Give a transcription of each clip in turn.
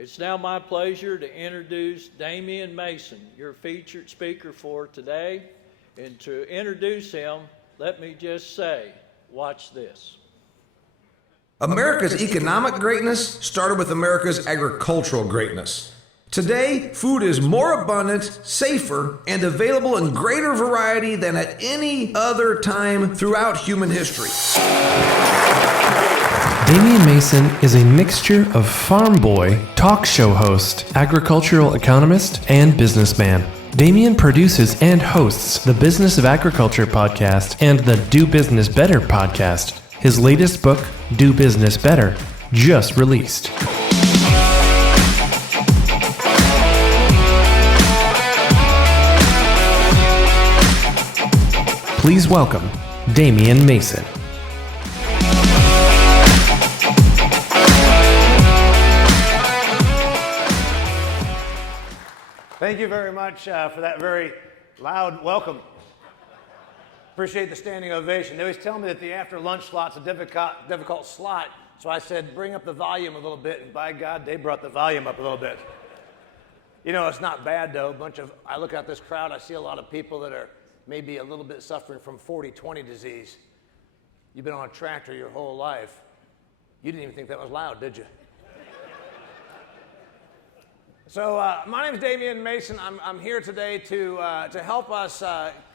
It's now my pleasure to introduce Damian Mason, your featured speaker for today. And to introduce him, let me just say, watch this. America's economic greatness started with America's agricultural greatness. Today, food is more abundant, safer, and available in greater variety than at any other time throughout human history. Damian Mason is a mixture of farm boy, talk show host, agricultural economist, and businessman. Damien produces and hosts the Business of Agriculture podcast and the Do Business Better podcast. His latest book, Do Business Better, just released. Please welcome Damian Mason. Thank you very much for that very loud welcome. Appreciate the standing ovation. They always tell me that the after lunch slot's a difficult slot, so I said bring up the volume a little bit, and by God, they brought the volume up a little bit. You know, it's not bad though. I look at this crowd, I see a lot of people that are maybe a little bit suffering from 40-20 disease. You've been on a tractor your whole life. You didn't even think that was loud, did you? So my name is Damian Mason. I'm here today to help us,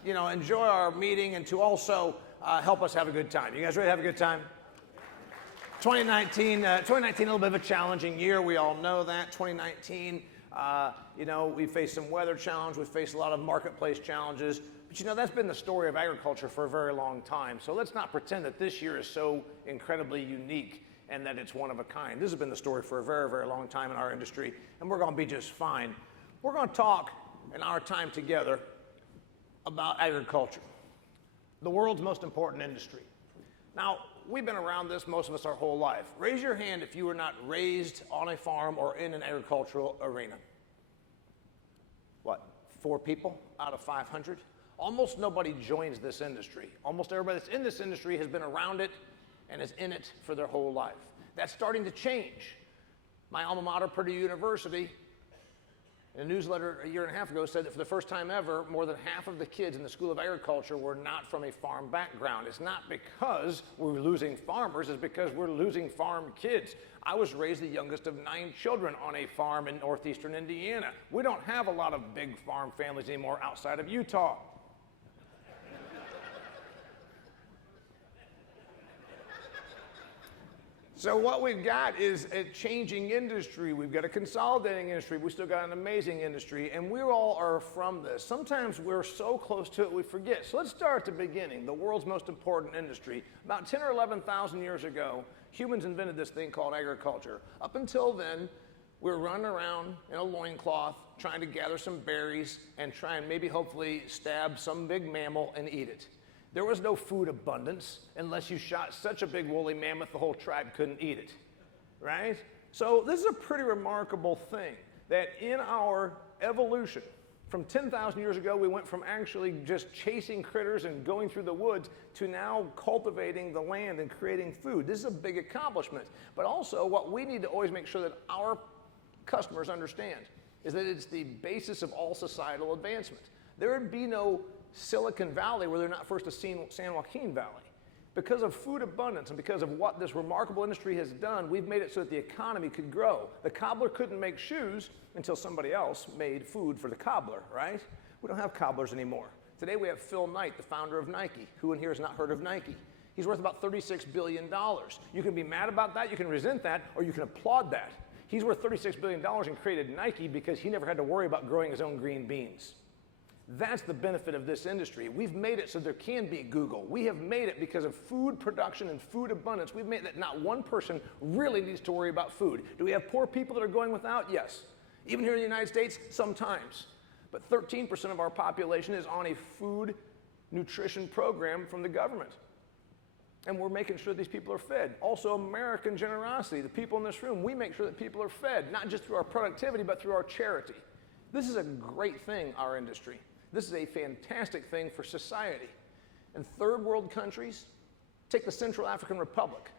enjoy our meeting and to also help us have a good time. You guys ready to have a good time? 2019, a little bit of a challenging year. We all know that. 2019, we faced some weather challenge. We faced a lot of marketplace challenges. But that's been the story of agriculture for a very long time. So let's not pretend that this year is so incredibly unique and that it's one of a kind. This has been the story for a very, very long time in our industry, and we're going to be just fine. We're going to talk in our time together about agriculture, the world's most important industry. Now, we've been around this, most of us, our whole life. Raise your hand if you were not raised on a farm or in an agricultural arena. What, 4 people out of 500? Almost nobody joins this industry. Almost everybody that's in this industry has been around it and is in it for their whole life. That's starting to change. My alma mater, Purdue University, in a newsletter a year and a half ago said that for the first time ever, more than half of the kids in the School of Agriculture were not from a farm background. It's not because we're losing farmers, it's because we're losing farm kids. I was raised the youngest of 9 children on a farm in northeastern Indiana. We don't have a lot of big farm families anymore outside of Utah. So what we've got is a changing industry. We've got a consolidating industry. We still got an amazing industry, and we all are from this. Sometimes we're so close to it we forget. So let's start at the beginning, the world's most important industry. About 10 or 11,000 years ago, humans invented this thing called agriculture. Up until then, we were running around in a loincloth trying to gather some berries and try and maybe hopefully stab some big mammal and eat it. There was no food abundance unless you shot such a big woolly mammoth the whole tribe couldn't eat it, right? So this is a pretty remarkable thing that in our evolution, from 10,000 years ago, we went from actually just chasing critters and going through the woods to now cultivating the land and creating food. This is a big accomplishment. But also what we need to always make sure that our customers understand is that it's the basis of all societal advancement. There would be no Silicon Valley were there not first a San Joaquin Valley. Because of food abundance and because of what this remarkable industry has done, we've made it so that the economy could grow. The cobbler couldn't make shoes until somebody else made food for the cobbler, right? We don't have cobblers anymore. Today we have Phil Knight, the founder of Nike. Who in here has not heard of Nike? He's worth about $36 billion. You can be mad about that, you can resent that, or you can applaud that. He's worth $36 billion and created Nike because he never had to worry about growing his own green beans. That's the benefit of this industry. We've made it so there can be Google. We have made it because of food production and food abundance. We've made that not one person really needs to worry about food. Do we have poor people that are going without? Yes. Even here in the United States, sometimes. But 13% of our population is on a food nutrition program from the government. And we're making sure these people are fed. Also, American generosity. The people in this room, we make sure that people are fed, not just through our productivity, but through our charity. This is a great thing, our industry. This is a fantastic thing for society. In third world countries, take the Central African Republic.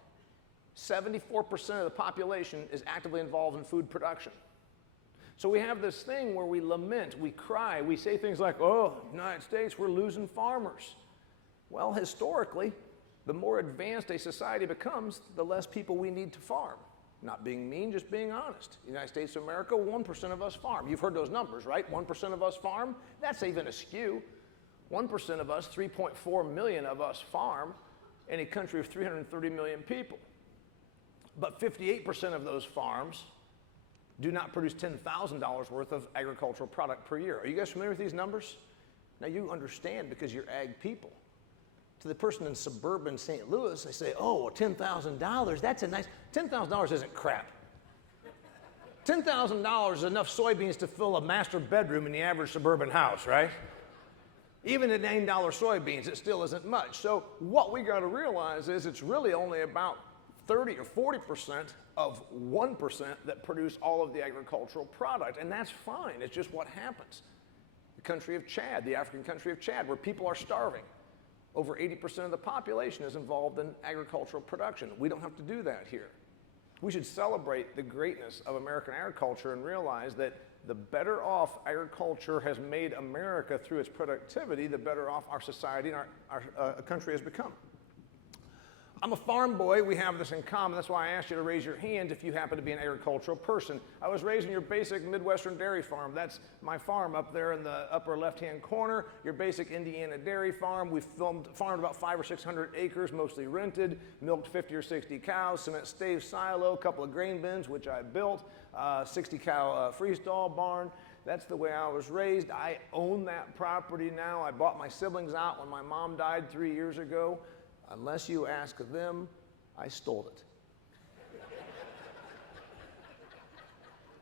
74% of the population is actively involved in food production. So we have this thing where we lament, we cry, we say things like, oh, United States, we're losing farmers. Well, historically, the more advanced a society becomes, the less people we need to farm. Not being mean, just being honest. United States of America, 1% of us farm. You've heard those numbers, right? 1% of us farm. That's even askew. 1% of us, 3.4 million of us farm in a country of 330 million people. But 58% of those farms do not produce $10,000 worth of agricultural product per year. Are you guys familiar with these numbers? Now you understand because you're ag people. To the person in suburban St. Louis, they say, oh, well, $10,000, that's a nice, $10,000 isn't crap. $10,000 is enough soybeans to fill a master bedroom in the average suburban house, right? Even at $9 soybeans, it still isn't much. So what we got to realize is it's really only about 30 or 40% of 1% that produce all of the agricultural product, and that's fine. It's just what happens. The country of Chad, the African country of Chad, where people are starving. Over 80% of the population is involved in agricultural production. We don't have to do that here. We should celebrate the greatness of American agriculture and realize that the better off agriculture has made America through its productivity, the better off our society and our country has become. I'm a farm boy. We have this in common. That's why I asked you to raise your hand if you happen to be an agricultural person. I was raised in your basic Midwestern dairy farm. That's my farm up there in the upper left-hand corner, your basic Indiana dairy farm. We farmed about 500 or 600 acres, mostly rented, milked 50 or 60 cows, cement stave silo, a couple of grain bins, which I built, 60 cow freestall barn. That's the way I was raised. I own that property now. I bought my siblings out when my mom died 3 years ago. Unless you ask them, I stole it.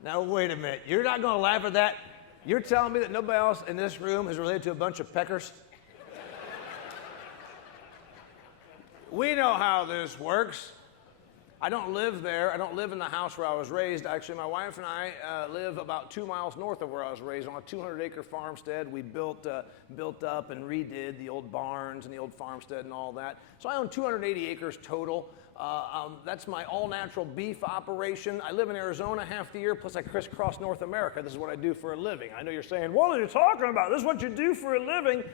Now, wait a minute. You're not going to laugh at that? You're telling me that nobody else in this room is related to a bunch of peckers? We know how this works. I don't live there. I don't live in the house where I was raised. Actually, my wife and I live about 2 miles north of where I was raised on a 200-acre farmstead. We built up and redid the old barns and the old farmstead and all that. So I own 280 acres total. That's my all-natural beef operation. I live in Arizona half the year, plus I crisscross North America. This is what I do for a living. I know you're saying, what are you talking about? This is what you do for a living.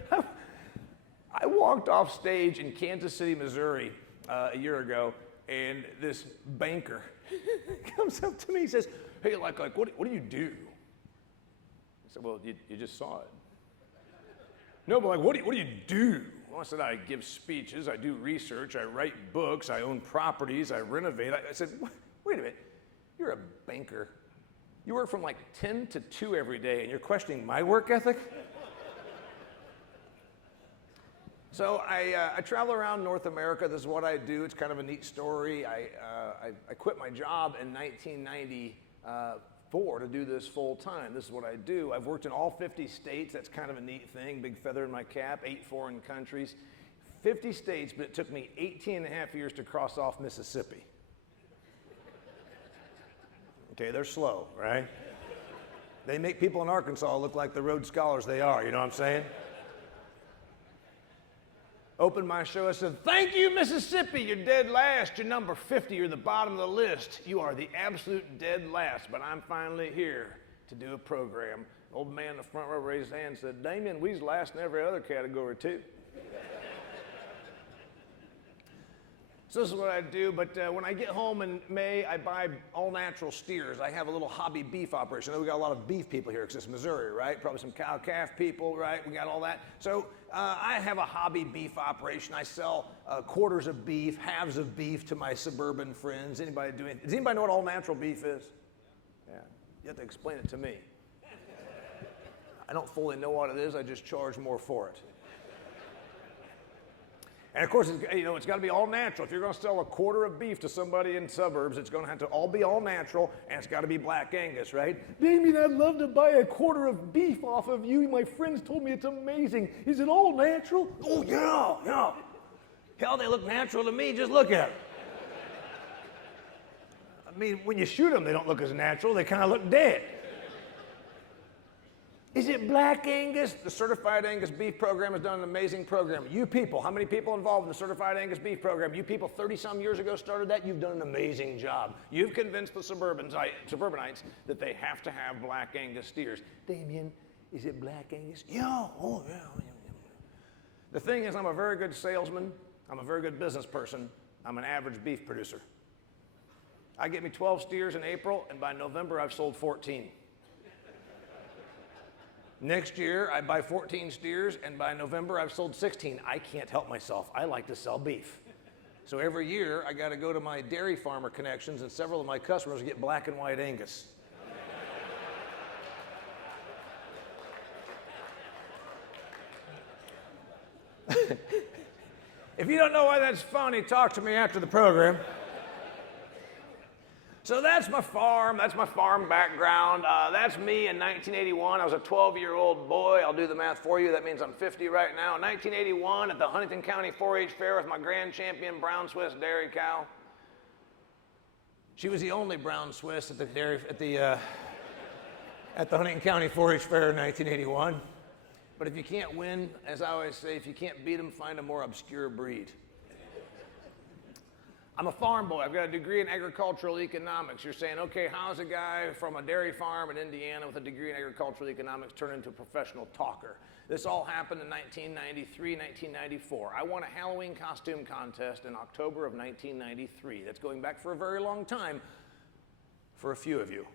I walked off stage in Kansas City, Missouri a year ago, and this banker comes up to me and says, hey, like what do you do? I said, well, you just saw it. No, but like, what do you do? Well, I said, I give speeches, I do research, I write books, I own properties, I renovate. I said, wait a minute, you're a banker. You work from like 10 to 2 every day, and you're questioning my work ethic? So I travel around North America. This is what I do. It's kind of a neat story. I quit my job in 1994 to do this full time. This is what I do. I've worked in all 50 states. That's kind of a neat thing. Big feather in my cap. 8 foreign countries. 50 states, but it took me 18 and a half years to cross off Mississippi. Okay, they're slow, right? They make people in Arkansas look like the Rhodes Scholars they are, you know what I'm saying? Opened my show, I said, thank you, Mississippi, you're dead last. You're number 50, you're the bottom of the list. You are the absolute dead last, but I'm finally here to do a program. Old man in the front row raised his hand and said, Damien, we's last in every other category too. So this is what I do, but when I get home in May, I buy all-natural steers. I have a little hobby beef operation. I know we got a lot of beef people here because it's Missouri, right? Probably some cow-calf people, right? We got all that. So I have a hobby beef operation. I sell quarters of beef, halves of beef to my suburban friends. Does anybody know what all-natural beef is? Yeah, you have to explain it to me. I don't fully know what it is. I just charge more for it. And of course, it's got to be all natural. If you're going to sell a quarter of beef to somebody in suburbs, it's going to have to all be all natural, and it's got to be Black Angus, right? Damien, I'd love to buy a quarter of beef off of you. My friends told me it's amazing. Is it all natural? Oh, yeah. Hell, they look natural to me. Just look at them. I mean, when you shoot them, they don't look as natural. They kind of look dead. Is it Black Angus? The Certified Angus Beef Program has done an amazing program. You people, how many people involved in the Certified Angus Beef Program? You people 30-some years ago started that. You've done an amazing job. You've convinced the suburbanites that they have to have Black Angus steers. Damien, is it Black Angus? Yeah, oh yeah. The thing is, I'm a very good salesman. I'm a very good business person. I'm an average beef producer. I get me 12 steers in April, and by November, I've sold 14. Next year, I buy 14 steers, and by November, I've sold 16. I can't help myself. I like to sell beef. So every year, I got to go to my dairy farmer connections, and several of my customers get Black and White Angus. If you don't know why that's funny, talk to me after the program. So that's my farm background. That's me in 1981. I was a 12-year-old boy. I'll do the math for you. That means I'm 50 right now. 1981 at the Huntington County 4-H Fair with my grand champion brown Swiss dairy cow. She was the only brown Swiss at the Huntington County 4-H Fair in 1981. But if you can't win, as I always say, if you can't beat them, find a more obscure breed. I'm a farm boy. I've got a degree in agricultural economics. You're saying, okay, how's a guy from a dairy farm in Indiana with a degree in agricultural economics turn into a professional talker? This all happened in 1993, 1994. I won a Halloween costume contest in October of 1993. That's going back for a very long time for a few of you.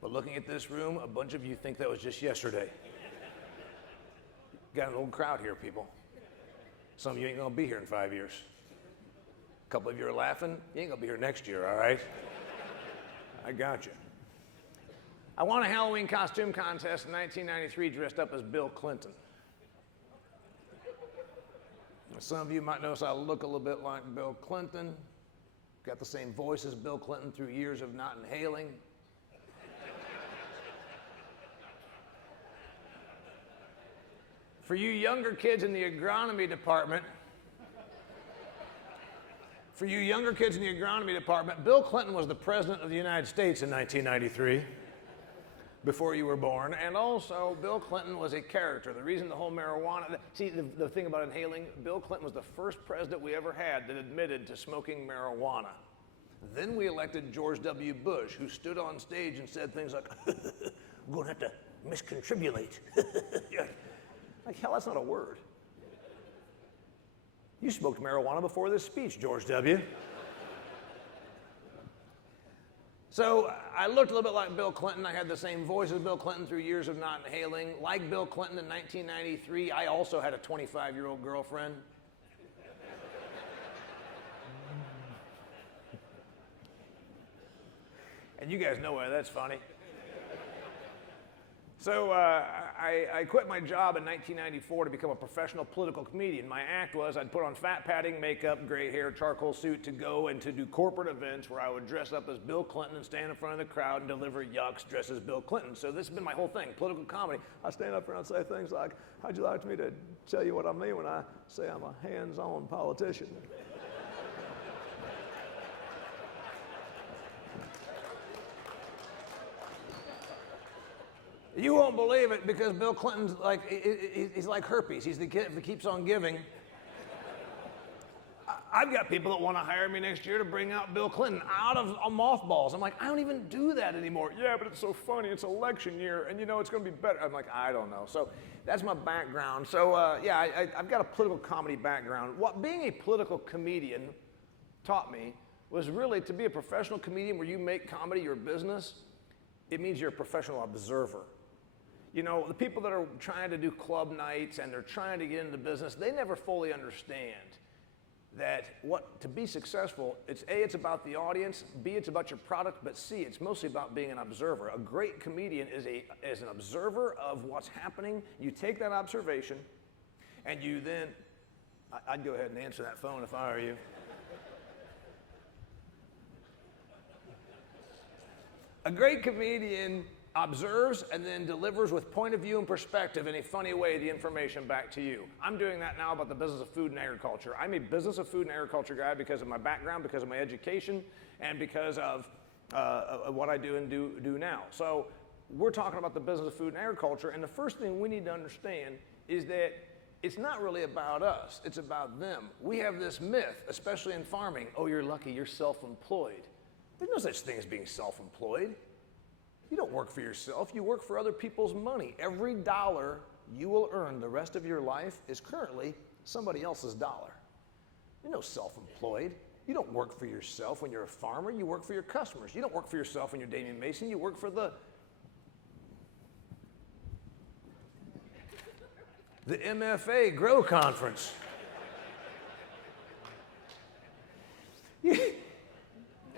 But looking at this room, a bunch of you think that was just yesterday. Got an old crowd here, people. Some of you ain't gonna be here in 5 years. A couple of you are laughing. You ain't gonna be here next year, all right? I got you. I won a Halloween costume contest in 1993 dressed up as Bill Clinton. Some of you might notice I look a little bit like Bill Clinton. Got the same voice as Bill Clinton through years of not inhaling. For you younger kids in the agronomy department, Bill Clinton was the president of the United States in 1993, before you were born, and also Bill Clinton was a character. The reason the whole marijuana, see the thing about inhaling, Bill Clinton was the first president we ever had that admitted to smoking marijuana. Then we elected George W. Bush, who stood on stage and said things like, we're gonna have to miscontribulate. Like, hell, that's not a word. You smoked marijuana before this speech, George W. So I looked a little bit like Bill Clinton. I had the same voice as Bill Clinton through years of not inhaling. Like Bill Clinton in 1993, I also had a 25-year-old girlfriend. And you guys know why that's funny. So I quit my job in 1994 to become a professional political comedian. My act was I'd put on fat padding, makeup, gray hair, charcoal suit to go and to do corporate events where I would dress up as Bill Clinton and stand in front of the crowd and deliver yucks dressed as Bill Clinton. So this has been my whole thing, political comedy. I stand up here and say things like, how'd you like me to tell you what I mean when I say I'm a hands-on politician? You won't believe it because Bill Clinton's like, he's like herpes. He's the kid that keeps on giving. I've got people that want to hire me next year to bring out Bill Clinton out of mothballs. I'm like, I don't even do that anymore. Yeah, but it's so funny. It's election year, and you know it's going to be better. I'm like, I don't know. So that's my background. So yeah, I've got a political comedy background. What being a political comedian taught me was really to be a professional comedian where you make comedy your business. It means you're a professional observer. You know, the people that are trying to do club nights and they're trying to get into the business, they never fully understand that to be successful, it's about the audience, B, it's about your product, but C, it's mostly about being an observer. A great comedian is an observer of what's happening. You take that observation and you then, I'd go ahead and answer that phone if I were you. A great comedian observes and then delivers with point of view and perspective in a funny way the information back to you. I'm doing that now about the business of food and agriculture. I'm a business of food and agriculture guy because of my background, because of my education, and because of what I do and do now. So we're talking about the business of food and agriculture, and the first thing we need to understand is that it's not really about us, it's about them. We have this myth, especially in farming, oh, you're lucky, you're self-employed. There's no such thing as being self-employed. You don't work for yourself, you work for other people's money. Every dollar you will earn the rest of your life is currently somebody else's dollar. You're no self-employed. You don't work for yourself when you're a farmer, you work for your customers. You don't work for yourself when you're Damian Mason, you work for the MFA Grow Conference.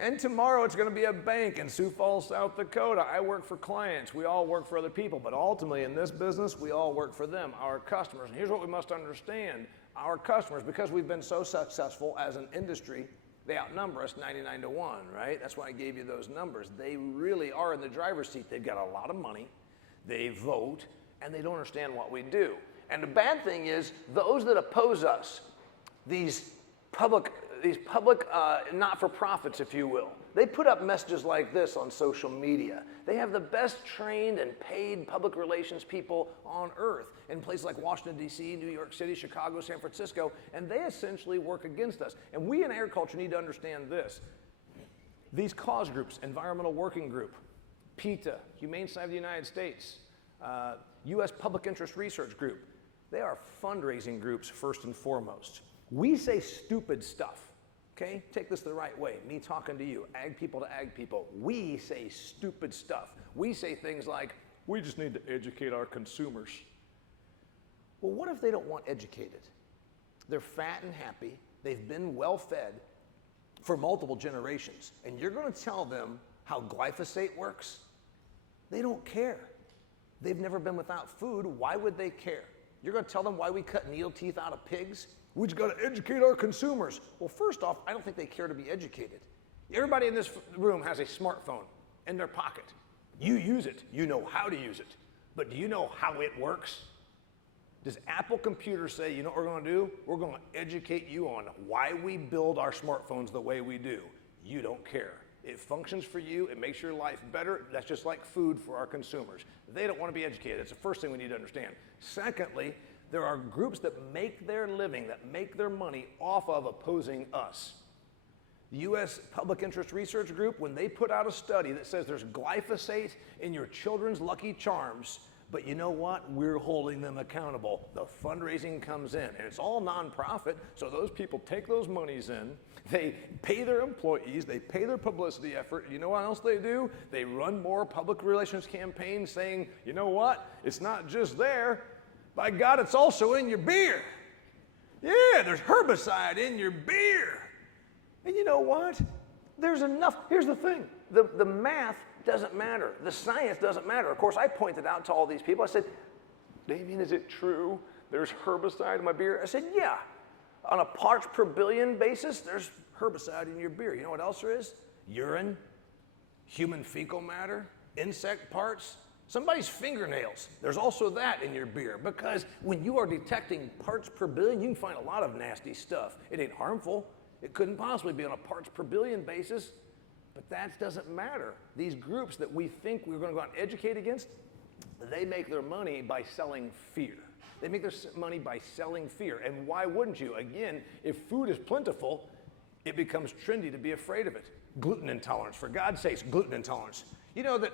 And tomorrow it's going to be a bank in Sioux Falls, South Dakota. I work for clients. We all work for other people. But ultimately in this business, we all work for them, our customers. And here's what we must understand. Our customers, because we've been so successful as an industry, they outnumber us 99 to 1, right? That's why I gave you those numbers. They really are in the driver's seat. They've got a lot of money, they vote, and they don't understand what we do. And the bad thing is, those that oppose us, these public not-for-profits, if you will, they put up messages like this on social media. They have the best trained and paid public relations people on earth in places like Washington, D.C., New York City, Chicago, San Francisco, and they essentially work against us. And we in agriculture need to understand this. These cause groups, Environmental Working Group, PETA, Humane Society of the United States, U.S. Public Interest Research Group, they are fundraising groups first and foremost. We say stupid stuff. Okay, take this the right way. Me talking to you, ag people to ag people. We say stupid stuff. We say things like, we just need to educate our consumers. Well, what if they don't want educated? They're fat and happy. They've been well fed for multiple generations. And you're going to tell them how glyphosate works? They don't care. They've never been without food. Why would they care? You're going to tell them why we cut needle teeth out of pigs? We just got to educate our consumers. Well, first off, I don't think they care to be educated. Everybody in this room has a smartphone in their pocket. You use it. You know how to use it. But do you know how it works? Does Apple Computer say, you know what we're going to do? We're going to educate you on why we build our smartphones the way we do. You don't care. It functions for you. It makes your life better. That's just like food for our consumers. They don't want to be educated. That's the first thing we need to understand. Secondly, there are groups that make their living, that make their money off of opposing us. The U.S. Public Interest Research Group, when they put out a study that says there's glyphosate in your children's Lucky Charms, but you know what? We're holding them accountable. The fundraising comes in, and it's all nonprofit, so those people take those monies in, they pay their employees, they pay their publicity effort. You know what else they do? They run more public relations campaigns saying, you know what? It's not just there. By God, it's also in your beer. Yeah, there's herbicide in your beer. And you know what? There's enough. Here's the thing. The math doesn't matter. The science doesn't matter. Of course, I pointed out to all these people, I said, Damien, is it true there's herbicide in my beer? I said, yeah. On a parts per billion basis, there's herbicide in your beer. You know what else there is? Urine, human fecal matter, insect parts, somebody's fingernails. There's also that in your beer, because when you are detecting parts per billion, you can find a lot of nasty stuff. It ain't harmful. It couldn't possibly be on a parts per billion basis, but that doesn't matter. These groups that we think we're going to go out and educate against, they make their money by selling fear. They make their money by selling fear. And why wouldn't you? Again, if food is plentiful, it becomes trendy to be afraid of it. Gluten intolerance. For God's sakes, gluten intolerance. You know that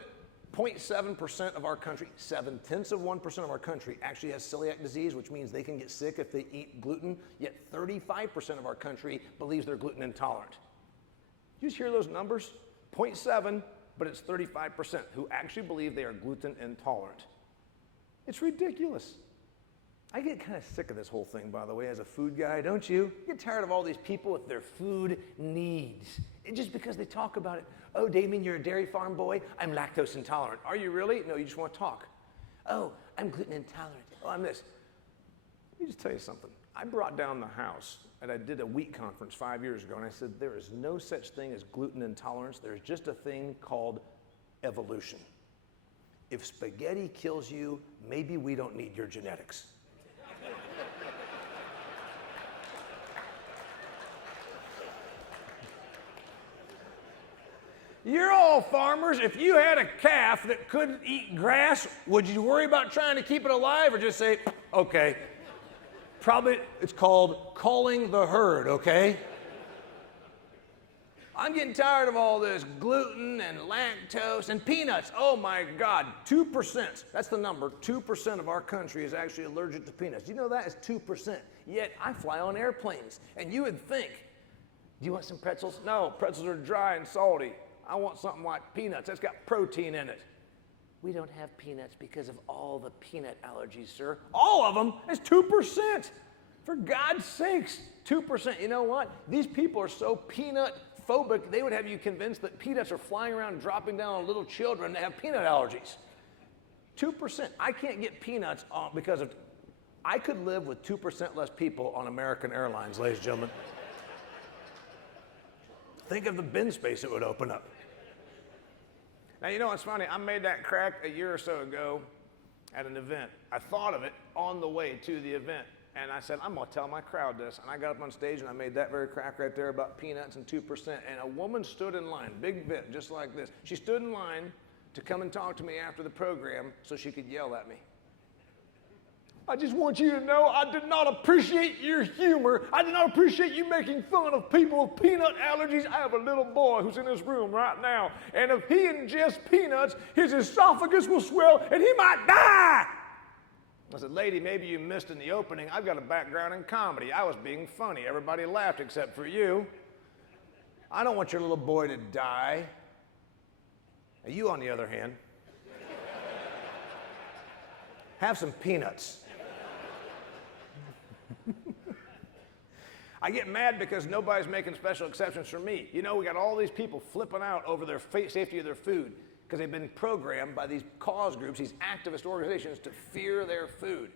0.7% of our country, 0.7% of our country actually has celiac disease, which means they can get sick if they eat gluten, yet 35% of our country believes they're gluten intolerant. You just hear those numbers? 0.7, but it's 35% who actually believe they are gluten intolerant. It's ridiculous. I get kind of sick of this whole thing, by the way, as a food guy, don't you? You get tired of all these people with their food needs. It's just because they talk about it. Oh, Damien, you're a dairy farm boy. I'm lactose intolerant. Are you really? No, you just want to talk. Oh, I'm gluten intolerant. Oh, I'm this. Let me just tell you something. I brought down the house, and I did a wheat conference 5 years ago, and I said, there is no such thing as gluten intolerance. There's just a thing called evolution. If spaghetti kills you, maybe we don't need your genetics. You're all farmers. If you had a calf that couldn't eat grass, would you worry about trying to keep it alive or just say, okay? Probably it's called calling the herd, okay? I'm getting tired of all this gluten and lactose and peanuts. Oh my God, 2%. That's the number. 2% of our country is actually allergic to peanuts. You know that is 2%. Yet I fly on airplanes, and you would think, do you want some pretzels? No, pretzels are dry and salty. I want something like peanuts. That's got protein in it. We don't have peanuts because of all the peanut allergies, sir. All of them is 2%. For God's sakes, 2%. You know what? These people are so peanut phobic, they would have you convinced that peanuts are flying around dropping down on little children that have peanut allergies. 2%. I can't get peanuts because of, I could live with 2% less people on American Airlines, ladies and gentlemen. Think of the bin space it would open up. Now, you know what's funny? I made that crack a year or so ago at an event. I thought of it on the way to the event, and I said, I'm going to tell my crowd this. And I got up on stage, and I made that very crack right there about peanuts and 2%. And a woman stood in line, big event, just like this. She stood in line to come and talk to me after the program so she could yell at me. I just want you to know I did not appreciate your humor. I did not appreciate you making fun of people with peanut allergies. I have a little boy who's in this room right now, and if he ingests peanuts, his esophagus will swell and he might die. I said, lady, maybe you missed in the opening. I've got a background in comedy. I was being funny. Everybody laughed except for you. I don't want your little boy to die. Now, you, on the other hand, have some peanuts. I get mad because nobody's making special exceptions for me. You know, we got all these people flipping out over their safety of their food because they've been programmed by these cause groups, these activist organizations to fear their food.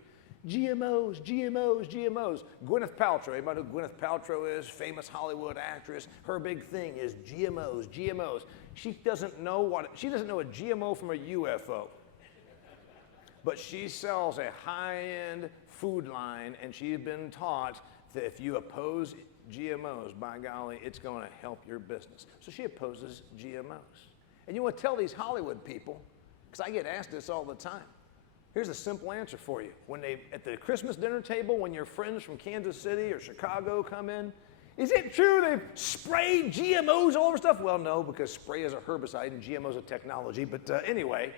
GMOs, GMOs, GMOs. Gwyneth Paltrow, anybody know who Gwyneth Paltrow is? Famous Hollywood actress. Her big thing is GMOs, GMOs. She doesn't know a GMO from a UFO. But she sells a high-end food line, and she's been taught that if you oppose GMOs, by golly, it's going to help your business. So she opposes GMOs. And you want to tell these Hollywood people, because I get asked this all the time. Here's a simple answer for you. When at the Christmas dinner table, when your friends from Kansas City or Chicago come in, is it true they've sprayed GMOs all over stuff? Well, no, because spray is a herbicide and GMOs a technology. But anyway,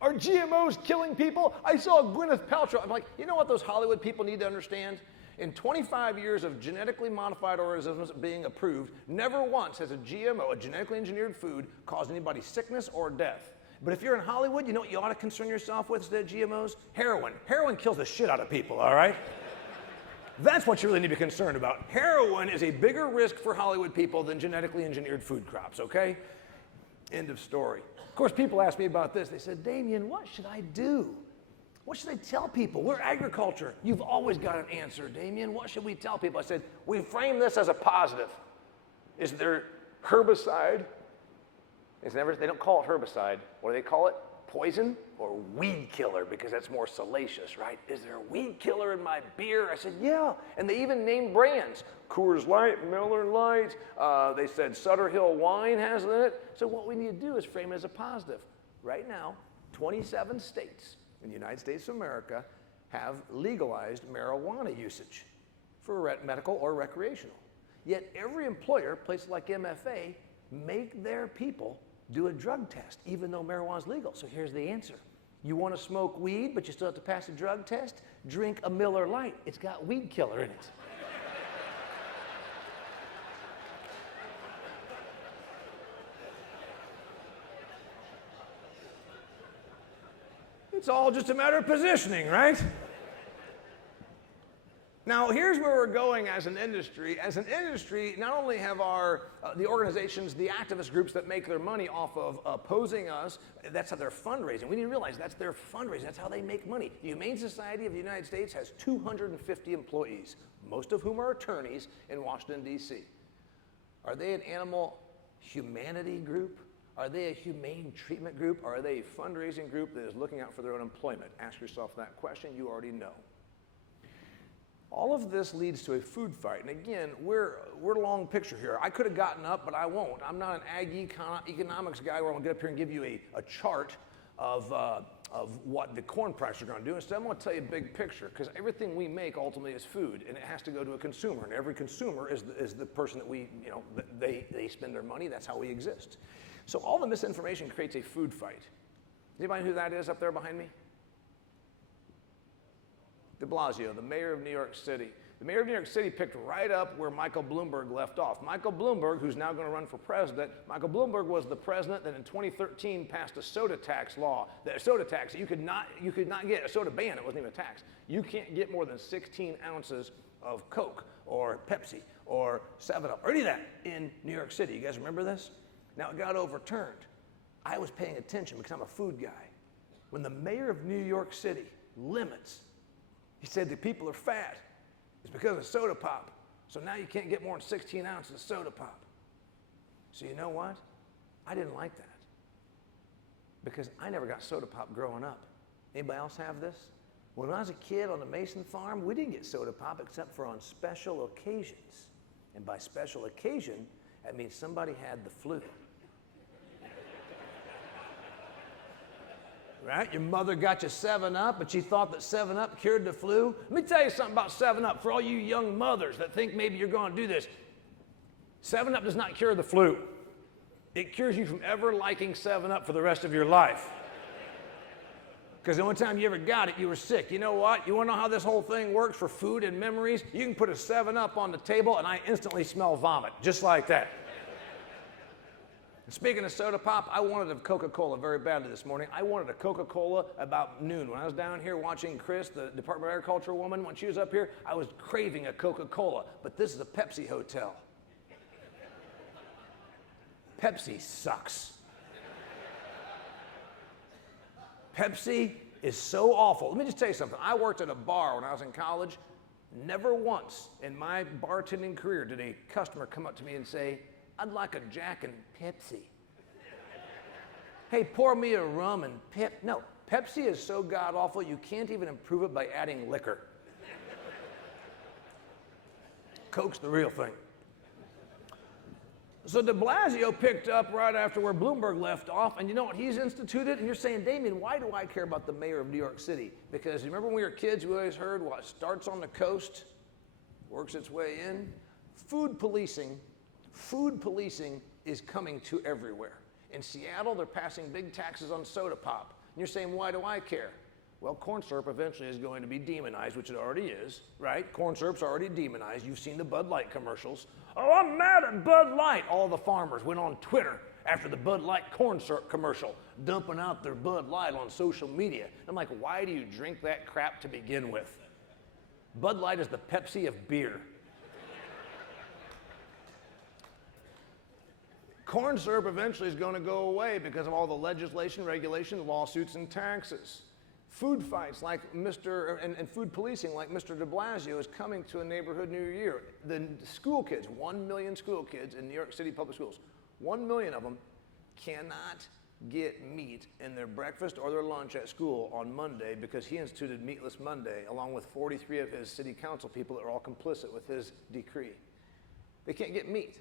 are GMOs killing people? I saw Gwyneth Paltrow. I'm like, you know what those Hollywood people need to understand? In 25 years of genetically modified organisms being approved, never once has a GMO, a genetically engineered food, caused anybody sickness or death. But if you're in Hollywood, you know what you ought to concern yourself with instead of GMOs? Heroin. Heroin kills the shit out of people, all right? That's what you really need to be concerned about. Heroin is a bigger risk for Hollywood people than genetically engineered food crops, okay? End of story. Of course, people ask me about this. They said, Damien, what should I do? What should I tell people? We're agriculture. You've always got an answer, Damien. What should we tell people? I said, we frame this as a positive. Is there herbicide? They don't call it herbicide. What do they call it? Poison or weed killer, because that's more salacious, right? Is there a weed killer in my beer? I said, yeah. And they even named brands. Coors Light, Miller Lite. They said Sutter Hill Wine has it in it. So what we need to do is frame it as a positive. Right now, 27 states in the United States of America have legalized marijuana usage for medical or recreational. Yet every employer, places like MFA, make their people do a drug test, even though marijuana is legal. So here's the answer. You want to smoke weed, but you still have to pass a drug test? Drink a Miller Lite. It's got weed killer in it. It's all just a matter of positioning, right? Now, here's where we're going as an industry. As an industry, not only have the organizations, the activist groups that make their money off of opposing us, that's how they're fundraising. We need to realize that's their fundraising. That's how they make money. The Humane Society of the United States has 250 employees, most of whom are attorneys in Washington, D.C. Are they an animal humanity group? Are they a humane treatment group? Or are they a fundraising group that is looking out for their own employment? Ask yourself that question. You already know. All of this leads to a food fight. And again, we're long picture here. I could have gotten up, but I won't. I'm not an ag economics guy where I'm gonna get up here and give you a chart of what the corn prices are gonna do. Instead, I'm gonna tell you a big picture, because everything we make ultimately is food, and it has to go to a consumer. And every consumer is the person that they spend their money. That's how we exist. So all the misinformation creates a food fight. Anybody know who that is up there behind me? De Blasio, the mayor of New York City. The mayor of New York City picked right up where Michael Bloomberg left off. Michael Bloomberg, who's now going to run for president, Michael Bloomberg was the president that in 2013 passed a soda tax law. The soda tax, you could not get a soda ban, it wasn't even a tax. You can't get more than 16 ounces of Coke or Pepsi or 7-Up or any of that in New York City. You guys remember this? Now it got overturned. I was paying attention because I'm a food guy. When the mayor of New York City limits, he said the people are fat, it's because of soda pop. So now you can't get more than 16 ounces of soda pop. So you know what? I didn't like that, because I never got soda pop growing up. Anybody else have this? When I was a kid on the Mason farm, we didn't get soda pop except for on special occasions. And by special occasion, that means somebody had the flu. Right? Your mother got you 7-Up, but she thought that 7-Up cured the flu. Let me tell you something about 7-Up for all you young mothers that think maybe you're going to do this. 7-Up does not cure the flu. It cures you from ever liking 7-Up for the rest of your life. Because the only time you ever got it, you were sick. You know what? You want to know how this whole thing works for food and memories? You can put a 7-Up on the table and I instantly smell vomit, just like that. Speaking of soda pop, I wanted a Coca-Cola very badly this morning. I wanted a Coca-Cola about noon. When I was down here watching Chris, the Department of Agriculture woman, when she was up here, I was craving a Coca-Cola. But this is a Pepsi hotel. Pepsi sucks. Pepsi is so awful. Let me just tell you something. I worked at a bar when I was in college. Never once in my bartending career did a customer come up to me and say, "I'd like a Jack and Pepsi." Hey, pour me a rum and Pep. No, Pepsi is so god-awful you can't even improve it by adding liquor. Coke's the real thing. So de Blasio picked up right after where Bloomberg left off, and you know what he's instituted? And you're saying, Damien, why do I care about the mayor of New York City? Because you remember when we were kids, we always heard what starts on the coast, works its way in. Food policing is coming to everywhere. In Seattle, they're passing big taxes on soda pop. And you're saying, why do I care? Well, corn syrup eventually is going to be demonized, which it already is, right? Corn syrup's already demonized. You've seen the Bud Light commercials. Oh, I'm mad at Bud Light. All the farmers went on Twitter after the Bud Light corn syrup commercial, dumping out their Bud Light on social media. I'm like, why do you drink that crap to begin with? Bud Light is the Pepsi of beer. Corn syrup eventually is going to go away because of all the legislation, regulation, lawsuits, and taxes. Food fights like and food policing like Mr. de Blasio is coming to a neighborhood near you. The school kids, 1 million school kids in New York City public schools, 1 million of them cannot get meat in their breakfast or their lunch at school on Monday because he instituted Meatless Monday along with 43 of his city council people that are all complicit with his decree. They can't get meat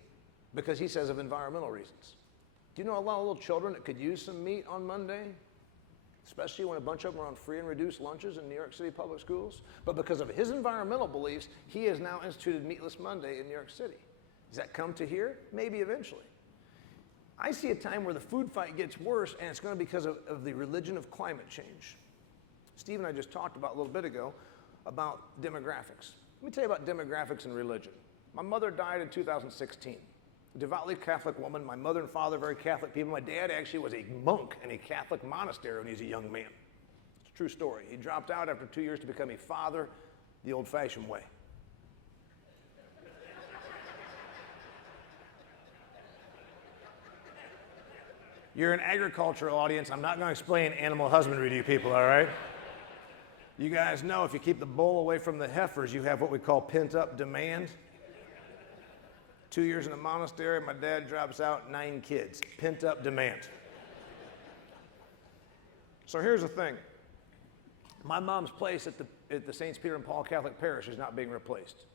because he says of environmental reasons. Do you know a lot of little children that could use some meat on Monday? Especially when a bunch of them are on free and reduced lunches in New York City public schools. But because of his environmental beliefs, he has now instituted Meatless Monday in New York City. Does that come to here? Maybe eventually. I see a time where the food fight gets worse, and it's going to be because of the religion of climate change. Steve and I just talked about a little bit ago about demographics. Let me tell you about demographics and religion. My mother died in 2016. Devoutly Catholic woman. My mother and father, very Catholic people. My dad actually was a monk in a Catholic monastery when he was a young man. It's a true story. He dropped out after 2 years to become a father the old-fashioned way. You're an agricultural audience. I'm not going to explain animal husbandry to you people, all right? You guys know if you keep the bull away from the heifers, you have what we call pent-up demand. 2 years in a monastery, my dad drops out, 9 kids. Pent-up demand. So here's the thing. My mom's place at the Saints Peter and Paul Catholic Parish is not being replaced.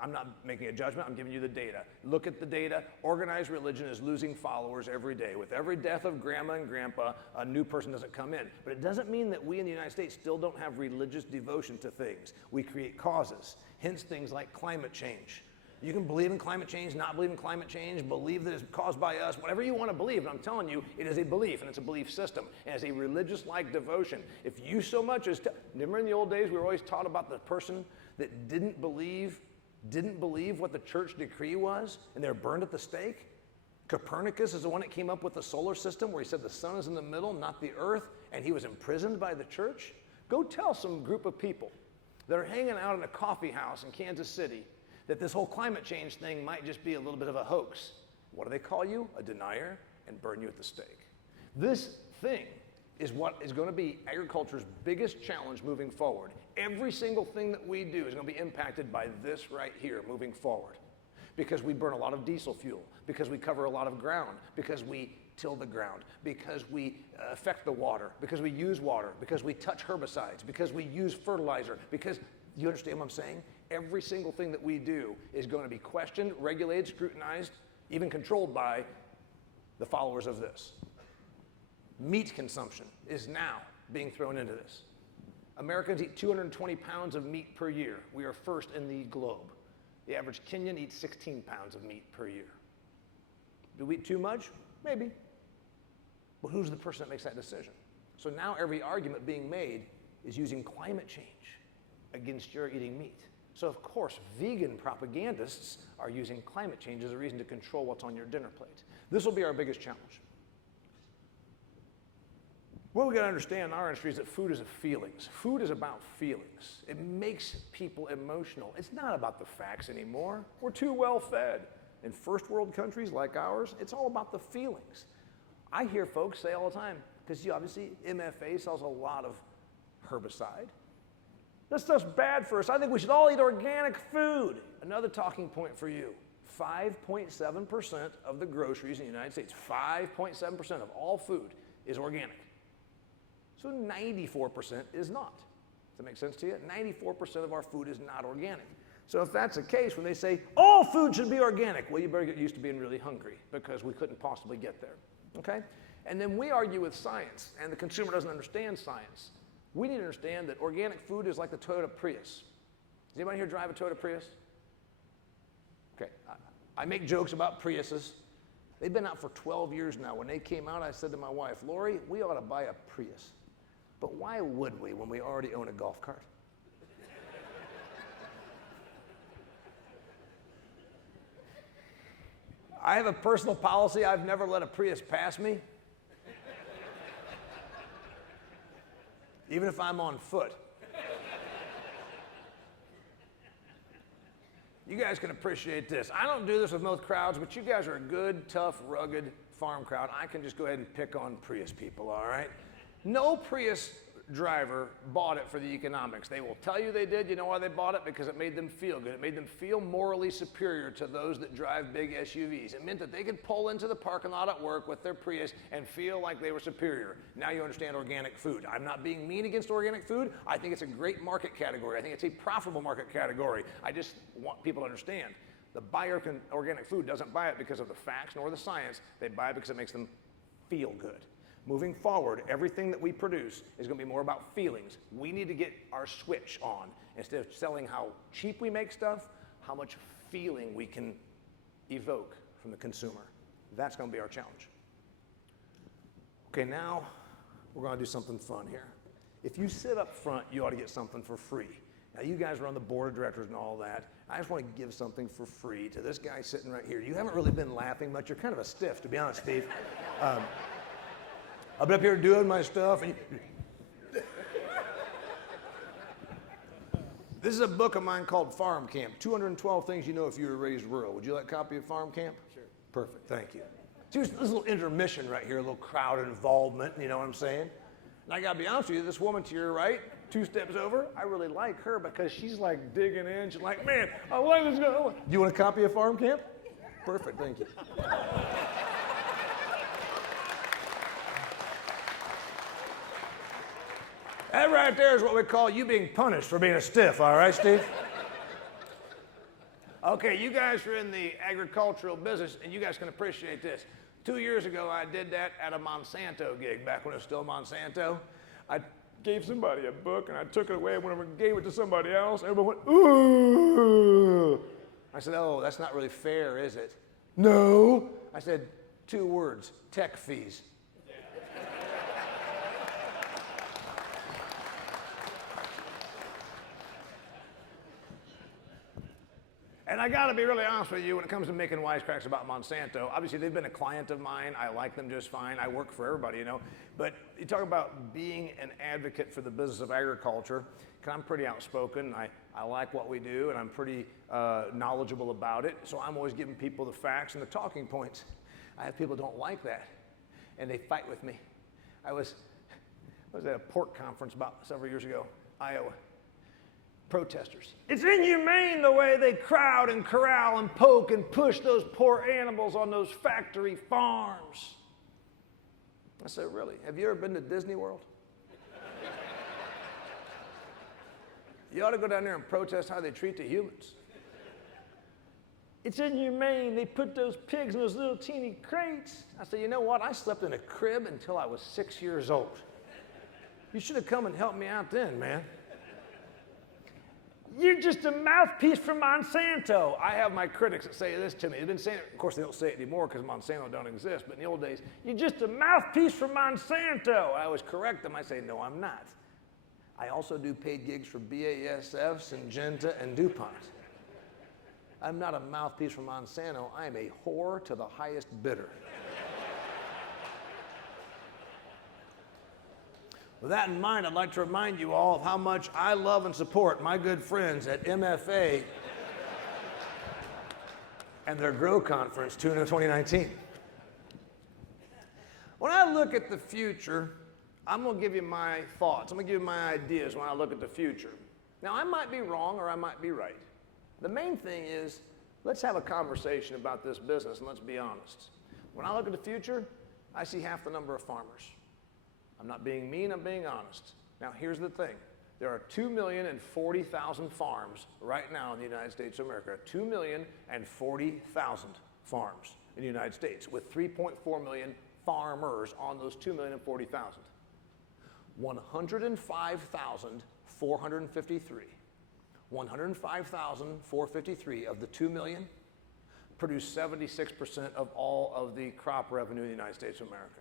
I'm not making a judgment, I'm giving you the data. Look at the data. Organized religion is losing followers every day. With every death of grandma and grandpa, a new person doesn't come in. But it doesn't mean that we in the United States still don't have religious devotion to things. We create causes, hence things like climate change. You can believe in climate change, not believe in climate change, believe that it's caused by us, whatever you want to believe. And I'm telling you, it is a belief, and it's a belief system. And it's a religious-like devotion. If you so much as, remember in the old days, we were always taught about the person that didn't believe what the church decree was, and they're burned at the stake? Copernicus is the one that came up with the solar system, where he said the sun is in the middle, not the earth, and he was imprisoned by the church. Go tell some group of people that are hanging out in a coffee house in Kansas City that this whole climate change thing might just be a little bit of a hoax. What do they call you? A denier, and burn you at the stake. This thing is what is going to be agriculture's biggest challenge moving forward. Every single thing that we do is going to be impacted by this right here moving forward. Because we burn a lot of diesel fuel, because we cover a lot of ground, because we till the ground, because we affect the water, because we use water, because we touch herbicides, because we use fertilizer, because, you understand what I'm saying? Every single thing that we do is going to be questioned, regulated, scrutinized, even controlled by the followers of this. Meat consumption is now being thrown into this. Americans eat 220 pounds of meat per year. We are first in the globe. The average Kenyan eats 16 pounds of meat per year. Do we eat too much? Maybe. But who's the person that makes that decision? So now every argument being made is using climate change against your eating meat. So of course, vegan propagandists are using climate change as a reason to control what's on your dinner plate. This will be our biggest challenge. What we got to understand in our industry is that food is feelings. Food is about feelings. It makes people emotional. It's not about the facts anymore. We're too well fed. In first world countries like ours, it's all about the feelings. I hear folks say all the time, because obviously MFA sells a lot of herbicide. This stuff's bad for us. I think we should all eat organic food. Another talking point for you. 5.7% of the groceries in the United States, 5.7% of all food is organic. So 94% is not. Does that make sense to you? 94% of our food is not organic. So if that's the case, when they say, all food should be organic, well, you better get used to being really hungry because we couldn't possibly get there, okay? And then we argue with science, and the consumer doesn't understand science. We need to understand that organic food is like the Toyota Prius. Does anybody here drive a Toyota Prius? Okay, I make jokes about Priuses. They've been out for 12 years now. When they came out, I said to my wife, Lori, we ought to buy a Prius. But why would we when we already own a golf cart? I have a personal policy. I've never let a Prius pass me. Even if I'm on foot. You guys can appreciate this. I don't do this with most crowds, but you guys are a good, tough, rugged farm crowd. I can just go ahead and pick on Prius people, all right? No Prius driver bought it for the economics. They will tell you they did. You know why they bought it? Because it made them feel good. It made them feel morally superior to those that drive big SUVs. It meant that they could pull into the parking lot at work with their Prius and feel like they were superior. Now you understand organic food. I'm not being mean against organic food. I think it's a great market category. I think it's a profitable market category. I just want people to understand. The buyer of organic food doesn't buy it because of the facts nor the science. They buy it because it makes them feel good. Moving forward, everything that we produce is going to be more about feelings. We need to get our switch on. Instead of selling how cheap we make stuff, how much feeling we can evoke from the consumer. That's going to be our challenge. Okay, now we're going to do something fun here. If you sit up front, you ought to get something for free. Now, you guys are on the board of directors and all that. I just want to give something for free to this guy sitting right here. You haven't really been laughing much. You're kind of a stiff, to be honest, Steve. I've been up here doing my stuff. And this is a book of mine called Farm Camp, 212 Things You Know If You Were Raised Rural. Would you like a copy of Farm Camp? Sure. Perfect, thank you. Just this little intermission right here, a little crowd involvement, you know what I'm saying? And I gotta be honest with you, this woman to your right, 2 steps over, I really like her because she's like digging in. She's like, man, I like this guy. Do you want a copy of Farm Camp? Perfect, thank you. That right there is what we call you being punished for being a stiff, all right, Steve? Okay, you guys are in the agricultural business, and you guys can appreciate this. 2 years ago, I did that at a Monsanto gig, back when it was still Monsanto. I gave somebody a book, and I took it away, and when I gave it to somebody else, everyone went, ooh. I said, oh, that's not really fair, is it? No. I said, 2 words, tech fees. And I gotta be really honest with you when it comes to making wisecracks about Monsanto. Obviously, they've been a client of mine. I like them just fine. I work for everybody, you know. But you talk about being an advocate for the business of agriculture, because I'm pretty outspoken. I like what we do, and I'm pretty knowledgeable about it. So I'm always giving people the facts and the talking points. I have people who don't like that, and they fight with me. I was at a pork conference about several years ago, Iowa. Protesters. It's inhumane the way they crowd and corral and poke and push those poor animals on those factory farms. I said, really? Have you ever been to Disney World? You ought to go down there and protest how they treat the humans. It's inhumane. They put those pigs in those little teeny crates. I said, you know what? I slept in a crib until I was 6 years old. You should have come and helped me out then, man. You're just a mouthpiece for Monsanto. I have my critics that say this to me. They've been saying it. Of course, they don't say it anymore because Monsanto don't exist. But in the old days, you're just a mouthpiece for Monsanto. I always correct them. I say, no, I'm not. I also do paid gigs for BASF, Syngenta, and DuPont. I'm not a mouthpiece for Monsanto. I am a whore to the highest bidder. With that in mind, I'd like to remind you all of how much I love and support my good friends at MFA and their Grow Conference 2019. When I look at the future, I'm going to give you my thoughts. I'm going to give you my ideas when I look at the future. Now, I might be wrong or I might be right. The main thing is, let's have a conversation about this business and let's be honest. When I look at the future, I see half the number of farmers. I'm not being mean, I'm being honest. Now, here's the thing. There are 2,040,000 farms right now in the United States of America. 2,040,000 farms in the United States with 3.4 million farmers on those 2,040,000. 105,453 of the 2 million produce 76% of all of the crop revenue in the United States of America.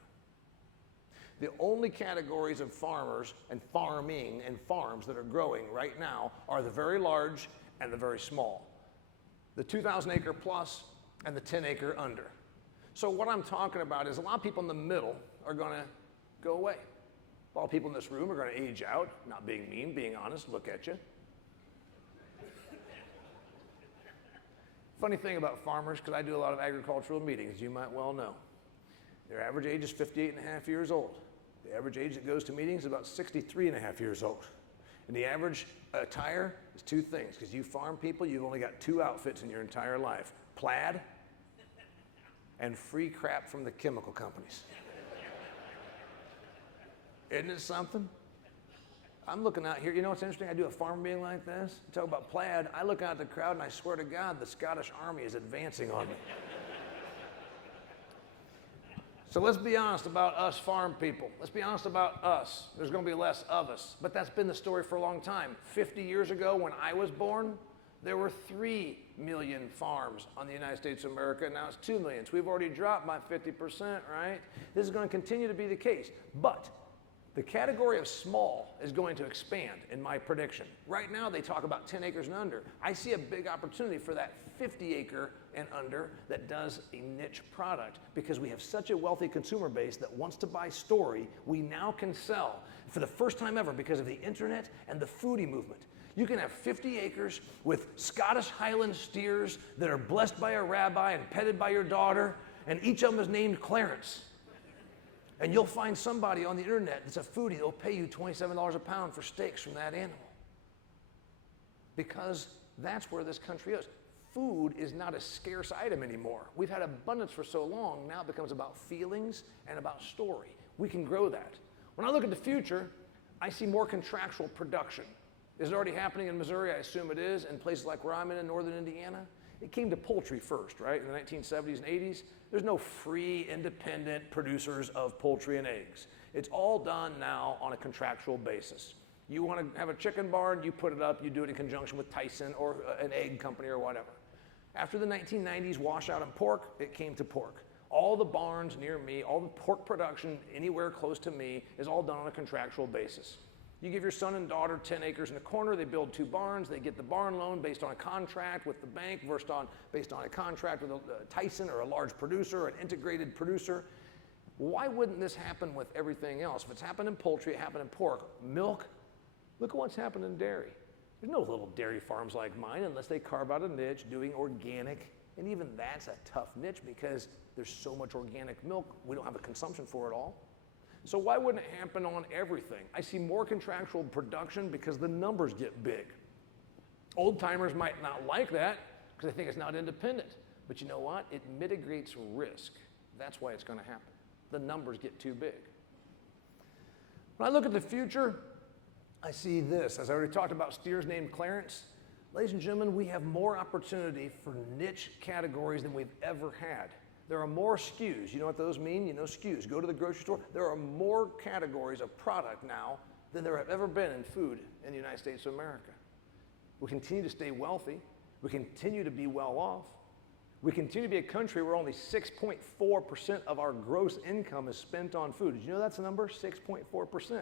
The only categories of farmers and farming and farms that are growing right now are the very large and the very small. The 2,000 acre plus and the 10 acre under. So what I'm talking about is a lot of people in the middle are going to go away. A lot of people in this room are going to age out, not being mean, being honest, look at you. Funny thing about farmers, because I do a lot of agricultural meetings, you might well know. Their average age is 58 and a half years old. The average age that goes to meetings is about 63 and a half years old. And the average attire is 2 things, because you farm people, you've only got 2 outfits in your entire life. Plaid and free crap from the chemical companies. Isn't it something? I'm looking out here, you know what's interesting? I do a farm meeting like this, talk about plaid, I look out at the crowd and I swear to God, the Scottish Army is advancing on me. So let's be honest about us farm people. Let's be honest about us. There's going to be less of us. But that's been the story for a long time. 50 years ago when I was born, there were 3 million farms on the United States of America. Now it's 2 million. So we've already dropped by 50%, right? This is going to continue to be the case. But the category of small is going to expand in my prediction. Right now they talk about 10 acres and under. I see a big opportunity for that 50 acre and under that does a niche product because we have such a wealthy consumer base that wants to buy story. We now can sell for the first time ever because of the internet and the foodie movement. You can have 50 acres with Scottish Highland steers that are blessed by a rabbi and petted by your daughter, and each of them is named Clarence. And you'll find somebody on the internet that's a foodie that will pay you $27 a pound for steaks from that animal. Because that's where this country is. Food is not a scarce item anymore. We've had abundance for so long, now it becomes about feelings and about story. We can grow that. When I look at the future, I see more contractual production. Is it already happening in Missouri? I assume it is. In places like where I'm in northern Indiana, it came to poultry first, right? In the 1970s and 80s, there's no free, independent producers of poultry and eggs. It's all done now on a contractual basis. You want to have a chicken barn, you put it up, you do it in conjunction with Tyson or an egg company or whatever. After the 1990s washout in pork, it came to pork. All the barns near me, all the pork production anywhere close to me is all done on a contractual basis. You give your son and daughter 10 acres in a corner, they build 2 barns, they get the barn loan based on a contract with the bank, based on a contract with Tyson or a large producer, an integrated producer. Why wouldn't this happen with everything else? If it's happened in poultry, it happened in pork. Milk, look at what's happened in dairy. There's no little dairy farms like mine unless they carve out a niche doing organic, and even that's a tough niche because there's so much organic milk, we don't have a consumption for it all. So why wouldn't it happen on everything? I see more contractual production because the numbers get big. Old timers might not like that because they think it's not independent. But you know what? It mitigates risk. That's why it's going to happen. The numbers get too big. When I look at the future, I see this. As I already talked about steers named Clarence, ladies and gentlemen, we have more opportunity for niche categories than we've ever had. There are more SKUs. You know what those mean? You know SKUs. Go to the grocery store. There are more categories of product now than there have ever been in food in the United States of America. We continue to stay wealthy. We continue to be well off. We continue to be a country where only 6.4% of our gross income is spent on food. Did you know that's the number? 6.4%.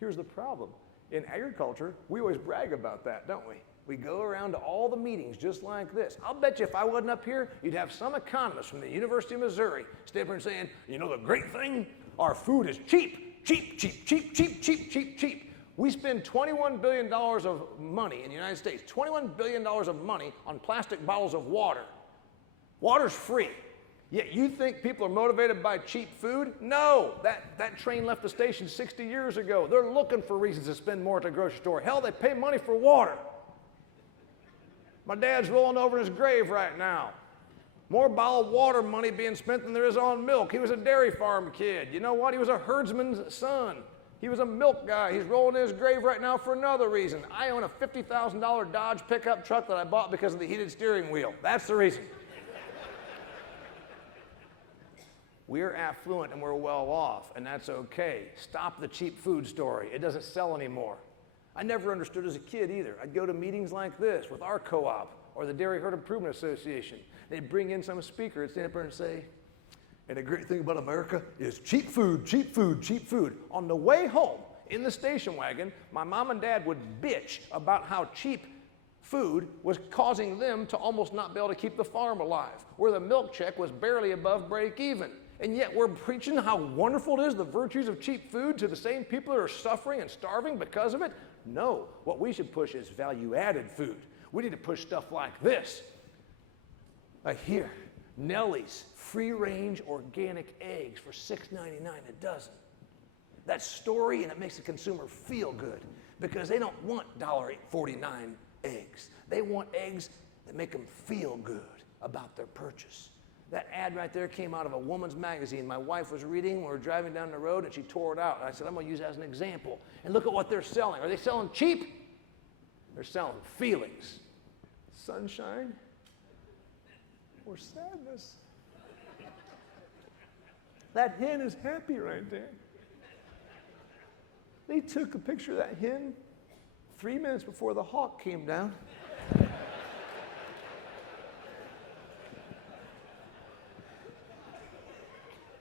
Here's the problem. In agriculture, we always brag about that, don't we? We go around to all the meetings just like this. I'll bet you if I wasn't up here, you'd have some economist from the University of Missouri stand up here and saying, you know the great thing? Our food is cheap, cheap, cheap, cheap, cheap, cheap, cheap, cheap. We spend $21 billion of money in the United States, $21 billion of money on plastic bottles of water. Water's free. Yet you think people are motivated by cheap food? No, that train left the station 60 years ago. They're looking for reasons to spend more at the grocery store. Hell, they pay money for water. My dad's rolling over in his grave right now. More bottled water money being spent than there is on milk. He was a dairy farm kid. You know what? He was a herdsman's son. He was a milk guy. He's rolling in his grave right now for another reason. I own a $50,000 Dodge pickup truck that I bought because of the heated steering wheel. That's the reason. We're affluent and we're well off, and that's okay. Stop the cheap food story. It doesn't sell anymore. I never understood as a kid either. I'd go to meetings like this with our co-op or the Dairy Herd Improvement Association. They'd bring in some speaker and stand up there and say, and the great thing about America is cheap food, cheap food, cheap food. On the way home in the station wagon, my mom and dad would bitch about how cheap food was causing them to almost not be able to keep the farm alive, where the milk check was barely above break even. And yet we're preaching how wonderful it is, the virtues of cheap food, to the same people that are suffering and starving because of it. No, what we should push is value-added food. We need to push stuff like this. Here, Nellie's free-range organic eggs for $6.99 a dozen. That's story, and it makes the consumer feel good because they don't want $1.49 eggs. They want eggs that make them feel good about their purchase. That ad right there came out of a woman's magazine my wife was reading when we were driving down the road, and she tore it out. And I said, I'm going to use that as an example. And look at what they're selling. Are they selling cheap? They're selling feelings. Sunshine or sadness. That hen is happy right there. They took a picture of that hen 3 minutes before the hawk came down.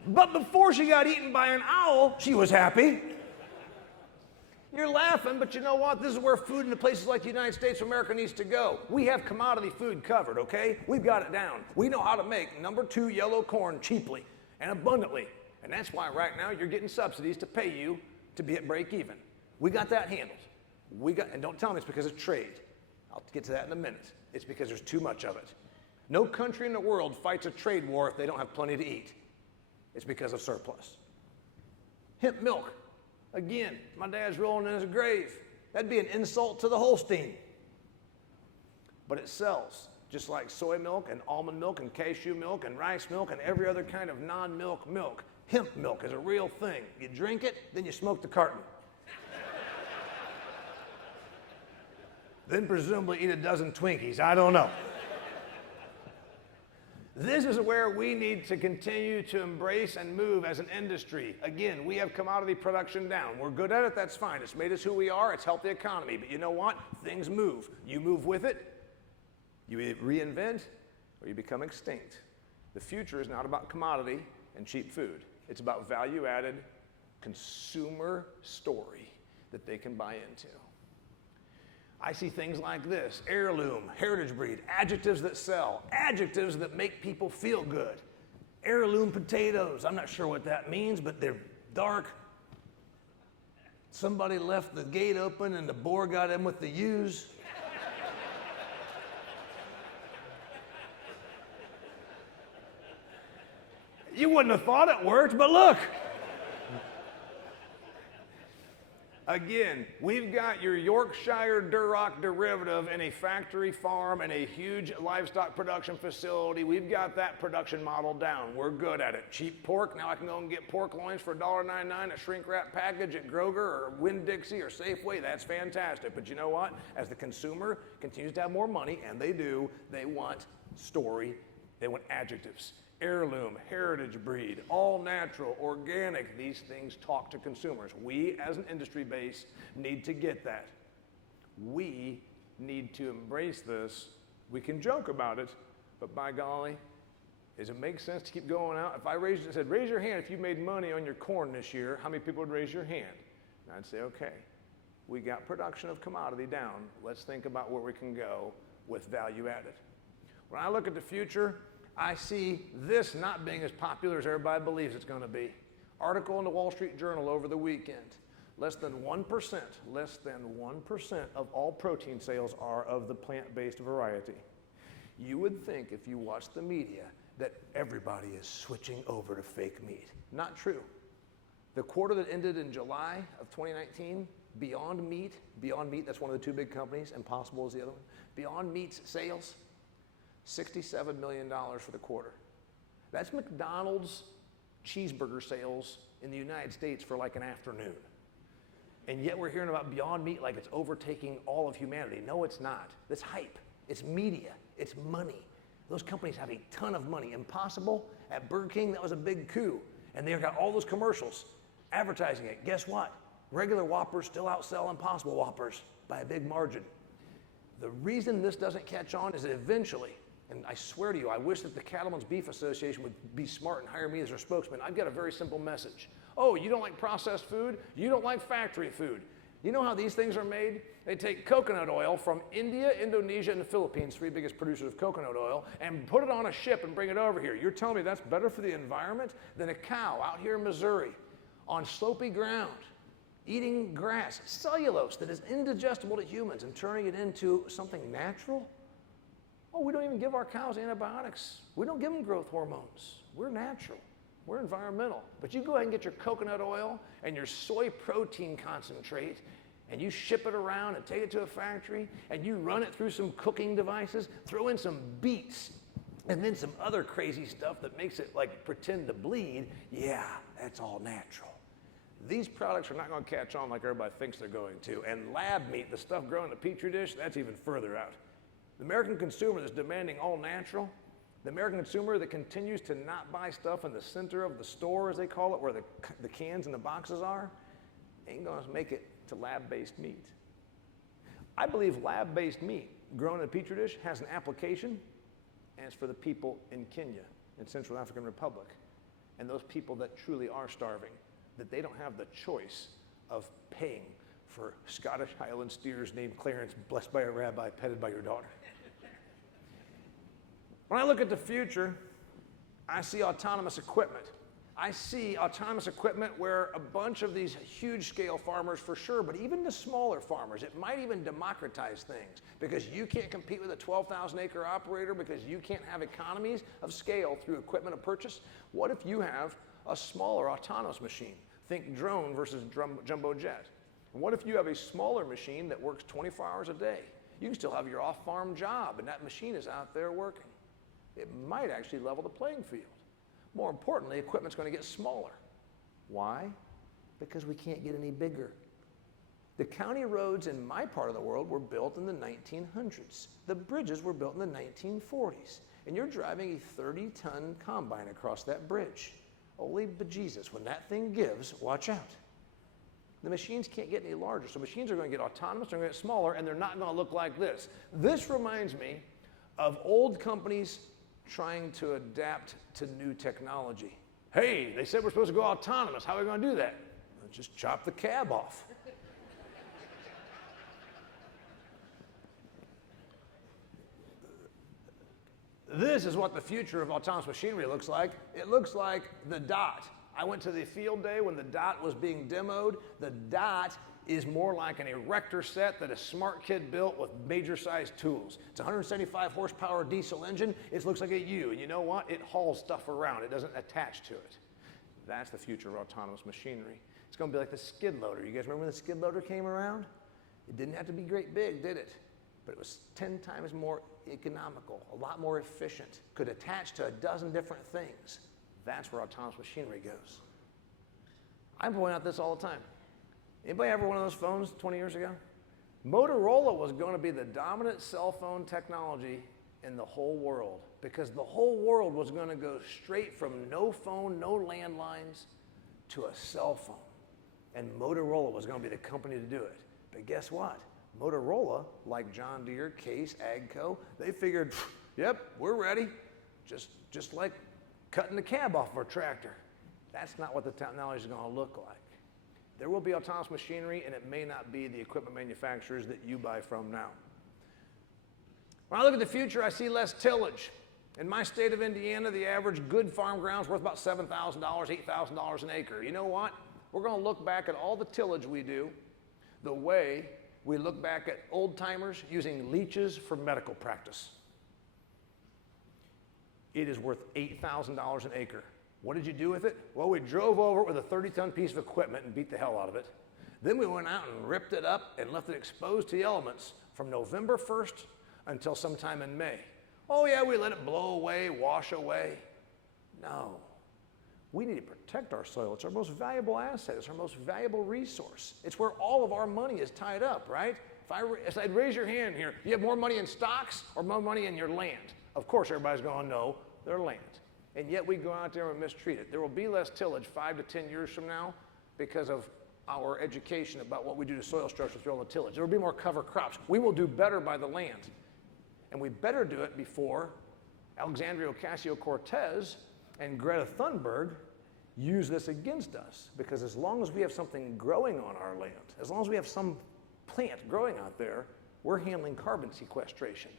But before she got eaten by an owl, she was happy. You're laughing, but you know what? This is where food in the places like the United States of America needs to go. We have commodity food covered, okay? We've got it down. We know how to make #2 yellow corn cheaply and abundantly. And that's why right now you're getting subsidies to pay you to be at break even. We got that handled. And don't tell me it's because of trade. I'll get to that in a minute. It's because there's too much of it. No country in the world fights a trade war if they don't have plenty to eat. It's because of surplus. Hemp milk. Again, my dad's rolling in his grave. That'd be an insult to the Holstein. But it sells, just like soy milk and almond milk and cashew milk and rice milk and every other kind of non-milk milk. Hemp milk is a real thing. You drink it, then you smoke the carton. then presumably eat a dozen Twinkies. I don't know. This is where we need to continue to embrace and move as an industry. Again, we have commodity production down. We're good at it, that's fine. It's made us who we are, it's helped the economy. But you know what? Things move. You move with it, you reinvent, or you become extinct. The future is not about commodity and cheap food. It's about value-added consumer story that they can buy into. I see things like this: heirloom, heritage breed, adjectives that sell, adjectives that make people feel good. Heirloom potatoes, I'm not sure what that means, but they're dark. Somebody left the gate open and the boar got in with the ewes. You wouldn't have thought it worked, but look. Again, we've got your Yorkshire Duroc derivative in a factory farm and a huge livestock production facility. We've got that production model down. We're good at it. Cheap pork, now I can go and get pork loins for $1.99, a shrink wrap package at Kroger or Winn-Dixie or Safeway. That's fantastic. But you know what? As the consumer continues to have more money, and they do, they want story, they want adjectives. Heirloom, heritage breed, all natural, organic, these things talk to consumers. We, as an industry base, need to get that. We need to embrace this. We can joke about it, but by golly, does it make sense to keep going out? If I said, raise your hand if you made money on your corn this year, how many people would raise your hand? And I'd say, okay, we got production of commodity down. Let's think about where we can go with value added. When I look at the future, I see this not being as popular as everybody believes it's going to be. Article in the Wall Street Journal over the weekend. Less than 1% of all protein sales are of the plant-based variety. You would think if you watch the media that everybody is switching over to fake meat. Not true. The quarter that ended in July of 2019, Beyond Meat, that's one of the two big companies, Impossible is the other one. Beyond Meat's sales, $67 million for the quarter. That's McDonald's cheeseburger sales in the United States for like an afternoon. And yet we're hearing about Beyond Meat like it's overtaking all of humanity. No, it's not. It's hype. It's media. It's money. Those companies have a ton of money. Impossible at Burger King, that was a big coup. And they've got all those commercials advertising it. Guess what? Regular Whoppers still outsell Impossible Whoppers by a big margin. The reason this doesn't catch on is that eventually, and I swear to you, I wish that the Cattlemen's Beef Association would be smart and hire me as their spokesman. I've got a very simple message. Oh, you don't like processed food? You don't like factory food. You know how these things are made? They take coconut oil from India, Indonesia, and the Philippines, three biggest producers of coconut oil, and put it on a ship and bring it over here. You're telling me that's better for the environment than a cow out here in Missouri on slopey ground, eating grass, cellulose that is indigestible to humans, and turning it into something natural? Oh, we don't even give our cows antibiotics. We don't give them growth hormones. We're natural. We're environmental. But you go ahead and get your coconut oil and your soy protein concentrate, and you ship it around and take it to a factory, and you run it through some cooking devices, throw in some beets, and then some other crazy stuff that makes it like pretend to bleed. Yeah, that's all natural. These products are not going to catch on like everybody thinks they're going to. And lab meat, the stuff grown in a petri dish, that's even further out. The American consumer that's demanding all natural, the American consumer that continues to not buy stuff in the center of the store, as they call it, where the cans and the boxes are, ain't going to make it to lab-based meat. I believe lab-based meat grown in a petri dish has an application, and it's for the people in Kenya, in Central African Republic, and those people that truly are starving, that they don't have the choice of paying for Scottish Highland steers named Clarence, blessed by a rabbi, petted by your daughter. When I look at the future, I see autonomous equipment. I see autonomous equipment where a bunch of these huge scale farmers for sure, but even the smaller farmers, it might even democratize things because you can't compete with a 12,000 acre operator because you can't have economies of scale through equipment of purchase. What if you have a smaller autonomous machine? Think drone versus jumbo jet. And what if you have a smaller machine that works 24 hours a day? You can still have your off-farm job and that machine is out there working. It might actually level the playing field. More importantly, equipment's going to get smaller. Why? Because we can't get any bigger. The county roads in my part of the world were built in the 1900s. The bridges were built in the 1940s. And you're driving a 30-ton combine across that bridge. Holy bejesus, when that thing gives, watch out. The machines can't get any larger, so machines are going to get autonomous, they're going to get smaller, and they're not going to look like this. This reminds me of old companies trying to adapt to new technology. Hey, they said we're supposed to go autonomous. How are we going to do that? Well, just chop the cab off. This is what the future of autonomous machinery looks like. It looks like the DOT. I went to the field day when the DOT was being demoed. The DOT is more like an erector set that a smart kid built with major sized tools. It's a 175 horsepower diesel engine. It looks like a U, and you know what? It hauls stuff around. It doesn't attach to it. That's the future of autonomous machinery. It's going to be like the skid loader. You guys remember when the skid loader came around? It didn't have to be great big, did it? But it was 10 times more economical, a lot more efficient, could attach to a dozen different things. That's where autonomous machinery goes. I point out this all the time. Anybody ever one of those phones 20 years ago? Motorola was going to be the dominant cell phone technology in the whole world because the whole world was going to go straight from no phone, no landlines to a cell phone. And Motorola was going to be the company to do it. But guess what? Motorola, like John Deere, Case, AGCO, they figured, yep, we're ready. Just like cutting the cab off of our tractor. That's not what the technology is going to look like. There will be autonomous machinery, and it may not be the equipment manufacturers that you buy from now. When I look at the future, I see less tillage. In my state of Indiana, the average good farm ground is worth about $7,000, $8,000 an acre. You know what? We're going to look back at all the tillage we do the way we look back at old timers using leeches for medical practice. It is worth $8,000 an acre. What did you do with it? Well, we drove over it with a 30-ton piece of equipment and beat the hell out of it. Then we went out and ripped it up and left it exposed to the elements from November 1st until sometime in May. Oh yeah, we let it blow away, wash away. No. We need to protect our soil. It's our most valuable asset. It's our most valuable resource. It's where all of our money is tied up, right? If I'd raise your hand here, you have more money in stocks or more money in your land? Of course, everybody's going, no, their land. And yet we go out there and mistreat it. There will be less tillage 5 to 10 years from now because of our education about what we do to soil structure through all the tillage. There will be more cover crops. We will do better by the land. And we better do it before Alexandria Ocasio-Cortez and Greta Thunberg use this against us. Because as long as we have something growing on our land, as long as we have some plant growing out there, we're handling carbon sequestration.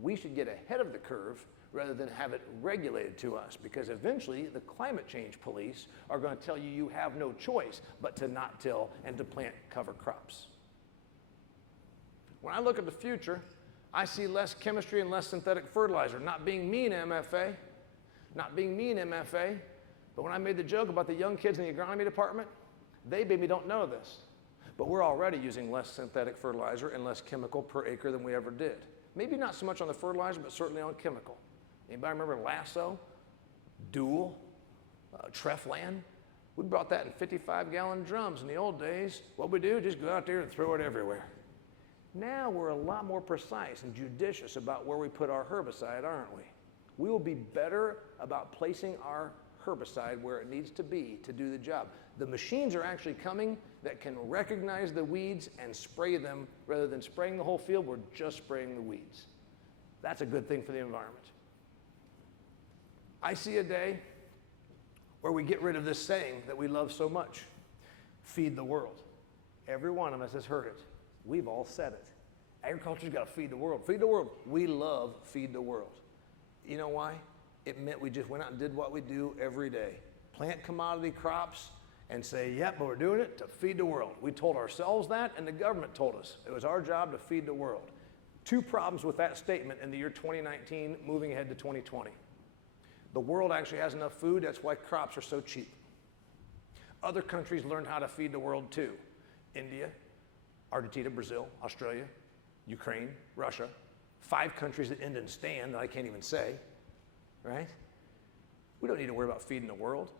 We should get ahead of the curve rather than have it regulated to us, because eventually the climate change police are going to tell you you have no choice but to not till and to plant cover crops. When I look at the future, I see less chemistry and less synthetic fertilizer. Not being mean, MFA, not being mean, MFA, but when I made the joke about the young kids in the agronomy department, they maybe don't know this, but we're already using less synthetic fertilizer and less chemical per acre than we ever did. Maybe not so much on the fertilizer, but certainly on chemical. Anybody remember Lasso, Dual, Treflan? We brought that in 55-gallon drums in the old days. What we do, just go out there and throw it everywhere. Now we're a lot more precise and judicious about where we put our herbicide, aren't we? We will be better about placing our herbicide where it needs to be to do the job. The machines are actually coming that can recognize the weeds and spray them. Rather than spraying the whole field, we're just spraying the weeds. That's a good thing for the environment. I see a day where we get rid of this saying that we love so much, feed the world. Every one of us has heard it. We've all said it. Agriculture's got to feed the world. Feed the world. We love feed the world. You know why? It meant we just went out and did what we do every day. Plant commodity crops and say, yep, but we're doing it to feed the world. We told ourselves that, and the government told us. It was our job to feed the world. Two problems with that statement in the year 2019, moving ahead to 2020. The world actually has enough food, that's why crops are so cheap. Other countries learned how to feed the world too. India, Argentina, Brazil, Australia, Ukraine, Russia. 5 countries that end in stand that I can't even say, right? We don't need to worry about feeding the world.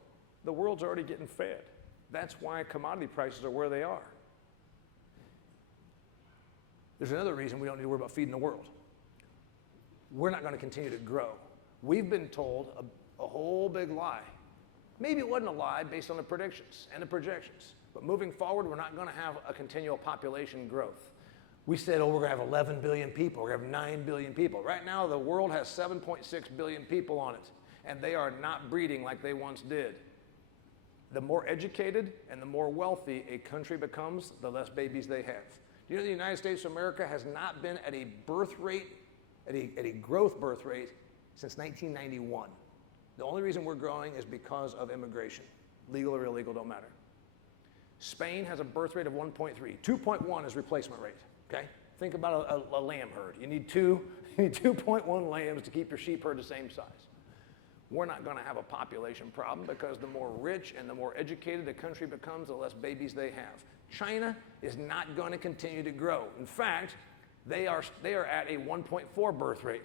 The world's already getting fed. That's why commodity prices are where they are. There's another reason we don't need to worry about feeding the world. We're not going to continue to grow. We've been told a whole big lie. Maybe it wasn't a lie based on the predictions and the projections, but moving forward, we're not going to have a continual population growth. We said, oh, we're going to have 11 billion people, we're going to have 9 billion people. Right now, the world has 7.6 billion people on it, and they are not breeding like they once did. The more educated and the more wealthy a country becomes, the less babies they have. Do you know the United States of America has not been at a birth rate, at a growth birth rate, since 1991. The only reason we're growing is because of immigration. Legal or illegal, don't matter. Spain has a birth rate of 1.3. 2.1 is replacement rate, okay? Think about a lamb herd. You need 2.1 lambs to keep your sheep herd the same size. We're not going to have a population problem because the more rich and the more educated a country becomes, the less babies they have. China is not going to continue to grow. In fact, they are at a 1.4 birth rate.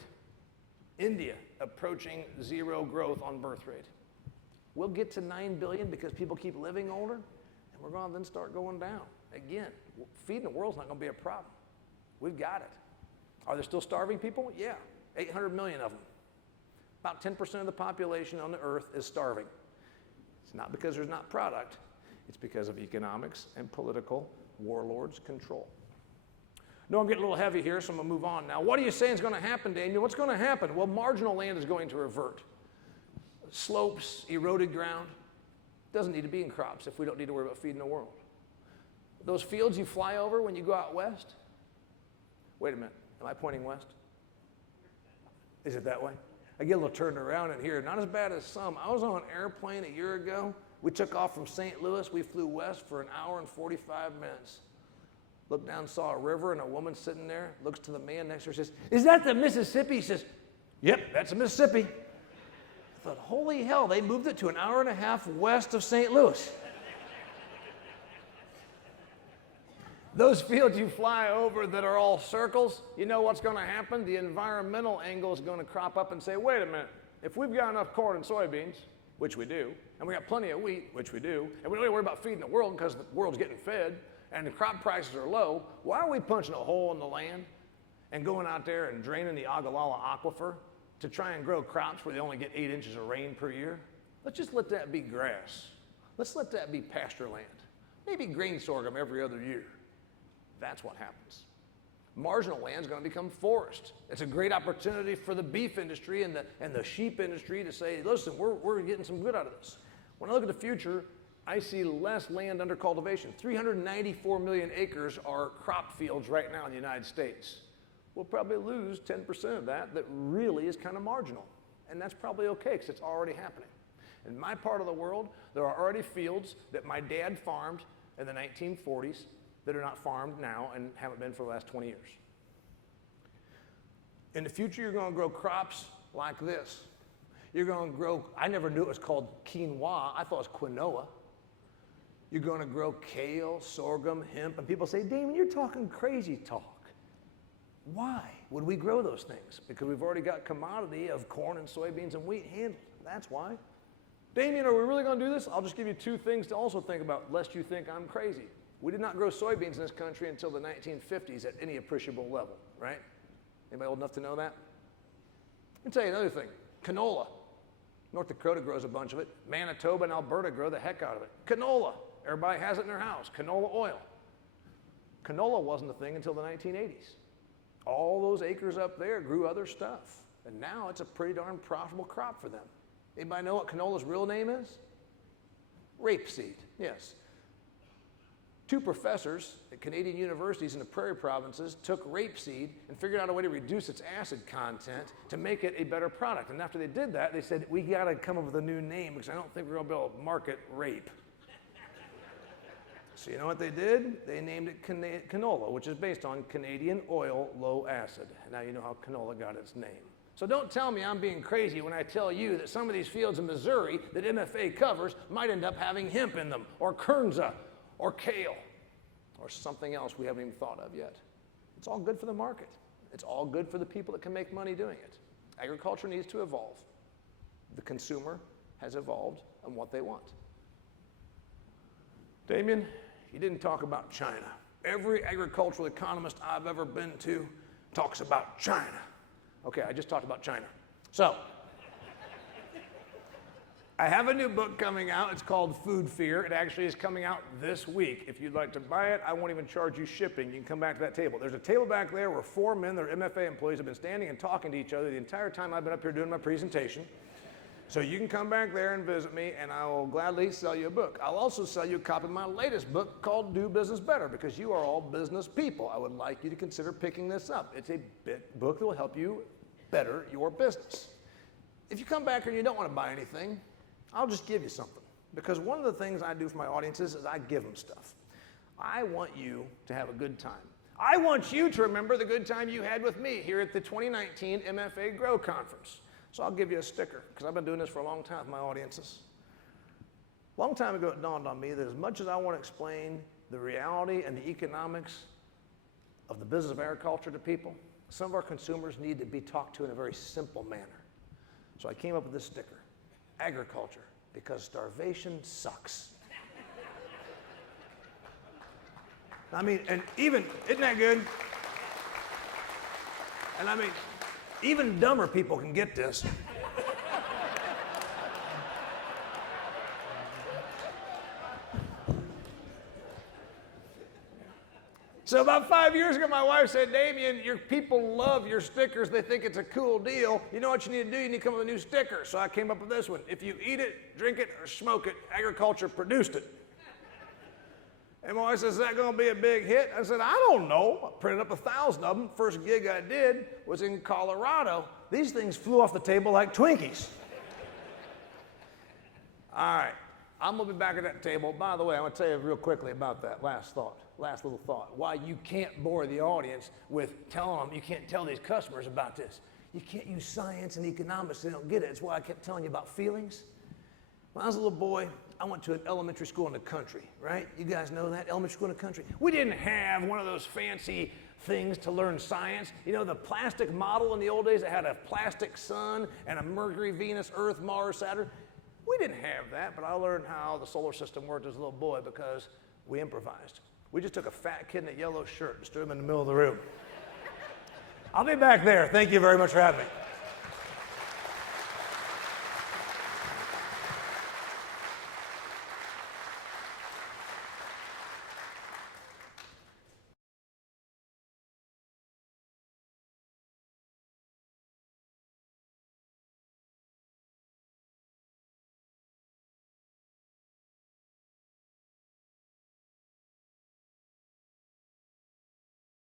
India approaching 0 growth on birth rate. We'll get to 9 billion because people keep living older, and we're going to then start going down. Again, feeding the world's not going to be a problem. We've got it. Are there still starving people? Yeah, 800 million of them. About 10% of the population on the earth is starving. It's not because there's not product, it's because of economics and political warlords' control. No, I'm getting a little heavy here, so I'm going to move on now. What are you saying is going to happen, Damian? What's going to happen? Well, marginal land is going to revert. Slopes, eroded ground, doesn't need to be in crops if we don't need to worry about feeding the world. Those fields you fly over when you go out west, wait a minute, am I pointing west? Is it that way? I get a little turned around in here, not as bad as some. I was on an airplane a year ago. We took off from St. Louis. We flew west for 1 hour and 45 minutes. Looked down, saw a river, and a woman sitting there, looks to the man next to her, says, "Is that the Mississippi?" He says, "Yep, that's the Mississippi." I thought, holy hell, they moved it to 1.5 hours west of St. Louis. Those fields you fly over that are all circles, you know what's going to happen? The environmental angle is going to crop up and say, wait a minute, if we've got enough corn and soybeans, which we do, and we got plenty of wheat, which we do, and we don't need to worry about feeding the world because the world's getting fed, and the crop prices are low, why are we punching a hole in the land and going out there and draining the Ogallala Aquifer to try and grow crops where they only get 8 inches of rain per year? Let's just let that be grass. Let's let that be pasture land. Maybe grain sorghum every other year. That's what happens. Marginal land is going to become forest. It's a great opportunity for the beef industry and the sheep industry to say, listen, we're getting some good out of this. When I look at the future, I see less land under cultivation. 394 million acres are crop fields right now in the United States. We'll probably lose 10% of that really is kind of marginal. And that's probably okay because it's already happening. In my part of the world, there are already fields that my dad farmed in the 1940s that are not farmed now and haven't been for the last 20 years. In the future, you're going to grow crops like this. You're going to grow, I never knew it was called quinoa. I thought it was quinoa. You're going to grow kale, sorghum, hemp, and people say, Damien, you're talking crazy talk. Why would we grow those things? Because we've already got commodity of corn and soybeans and wheat handled. That's why. Damien, are we really going to do this? I'll just give you 2 things to also think about, lest you think I'm crazy. We did not grow soybeans in this country until the 1950s at any appreciable level, right? Anybody old enough to know that? Let me tell you another thing. Canola. North Dakota grows a bunch of it. Manitoba and Alberta grow the heck out of it. Canola. Everybody has it in their house. Canola oil. Canola wasn't a thing until the 1980s. All those acres up there grew other stuff. And now it's a pretty darn profitable crop for them. Anybody know what canola's real name is? Rapeseed, yes. 2 professors at Canadian universities in the prairie provinces took rapeseed and figured out a way to reduce its acid content to make it a better product. And after they did that, they said, we got to come up with a new name because I don't think we're going to be able to market rape. So you know what they did? They named it canola, which is based on Canadian oil low acid. Now you know how canola got its name. So don't tell me I'm being crazy when I tell you that some of these fields in Missouri that MFA covers might end up having hemp in them, or kernza, or kale, or something else we haven't even thought of yet. It's all good for the market. It's all good for the people that can make money doing it. Agriculture needs to evolve. The consumer has evolved on what they want. Damien, you didn't talk about China. Every agricultural economist I've ever been to talks about China. Okay, I just talked about China. So, I have a new book coming out. It's called Food Fear. It actually is coming out this week. If you'd like to buy it, I won't even charge you shipping. You can come back to that table. There's a table back there where 4 men that are MFA employees have been standing and talking to each other the entire time I've been up here doing my presentation. So you can come back there and visit me, and I will gladly sell you a book. I'll also sell you a copy of my latest book called Do Business Better, because you are all business people. I would like you to consider picking this up. It's a book that will help you better your business. If you come back here and you don't want to buy anything, I'll just give you something. Because one of the things I do for my audiences is I give them stuff. I want you to have a good time. I want you to remember the good time you had with me here at the 2019 MFA Grow Conference. So I'll give you a sticker, because I've been doing this for a long time with my audiences. A long time ago, it dawned on me that as much as I want to explain the reality and the economics of the business of agriculture to people, some of our consumers need to be talked to in a very simple manner. So I came up with this sticker: agriculture, because starvation sucks. I mean, and even, isn't that good? And I mean, even dumber people can get this. So about 5 years ago, my wife said, Damien, your people love your stickers. They think it's a cool deal. You know what you need to do? You need to come up with a new sticker. So I came up with this one. If you eat it, drink it, or smoke it, agriculture produced it. And my wife says, is that going to be a big hit? I said, I don't know. I printed up 1,000 of them. First gig I did was in Colorado. These things flew off the table like Twinkies. All right, I'm going to be back at that table. By the way, I'm going to tell you real quickly about that last little thought. Why you can't bore the audience with telling them, you can't tell these customers about this. You can't use science and economics, they don't get it. It's why I kept telling you about feelings. When I was a little boy, I went to an elementary school in the country, right? You guys know that, elementary school in the country. We didn't have one of those fancy things to learn science. You know, the plastic model in the old days that had a plastic sun and a Mercury, Venus, Earth, Mars, Saturn. We didn't have that, but I learned how the solar system worked as a little boy because we improvised. We just took a fat kid in a yellow shirt and stood him in the middle of the room. I'll be back there. Thank you very much for having me.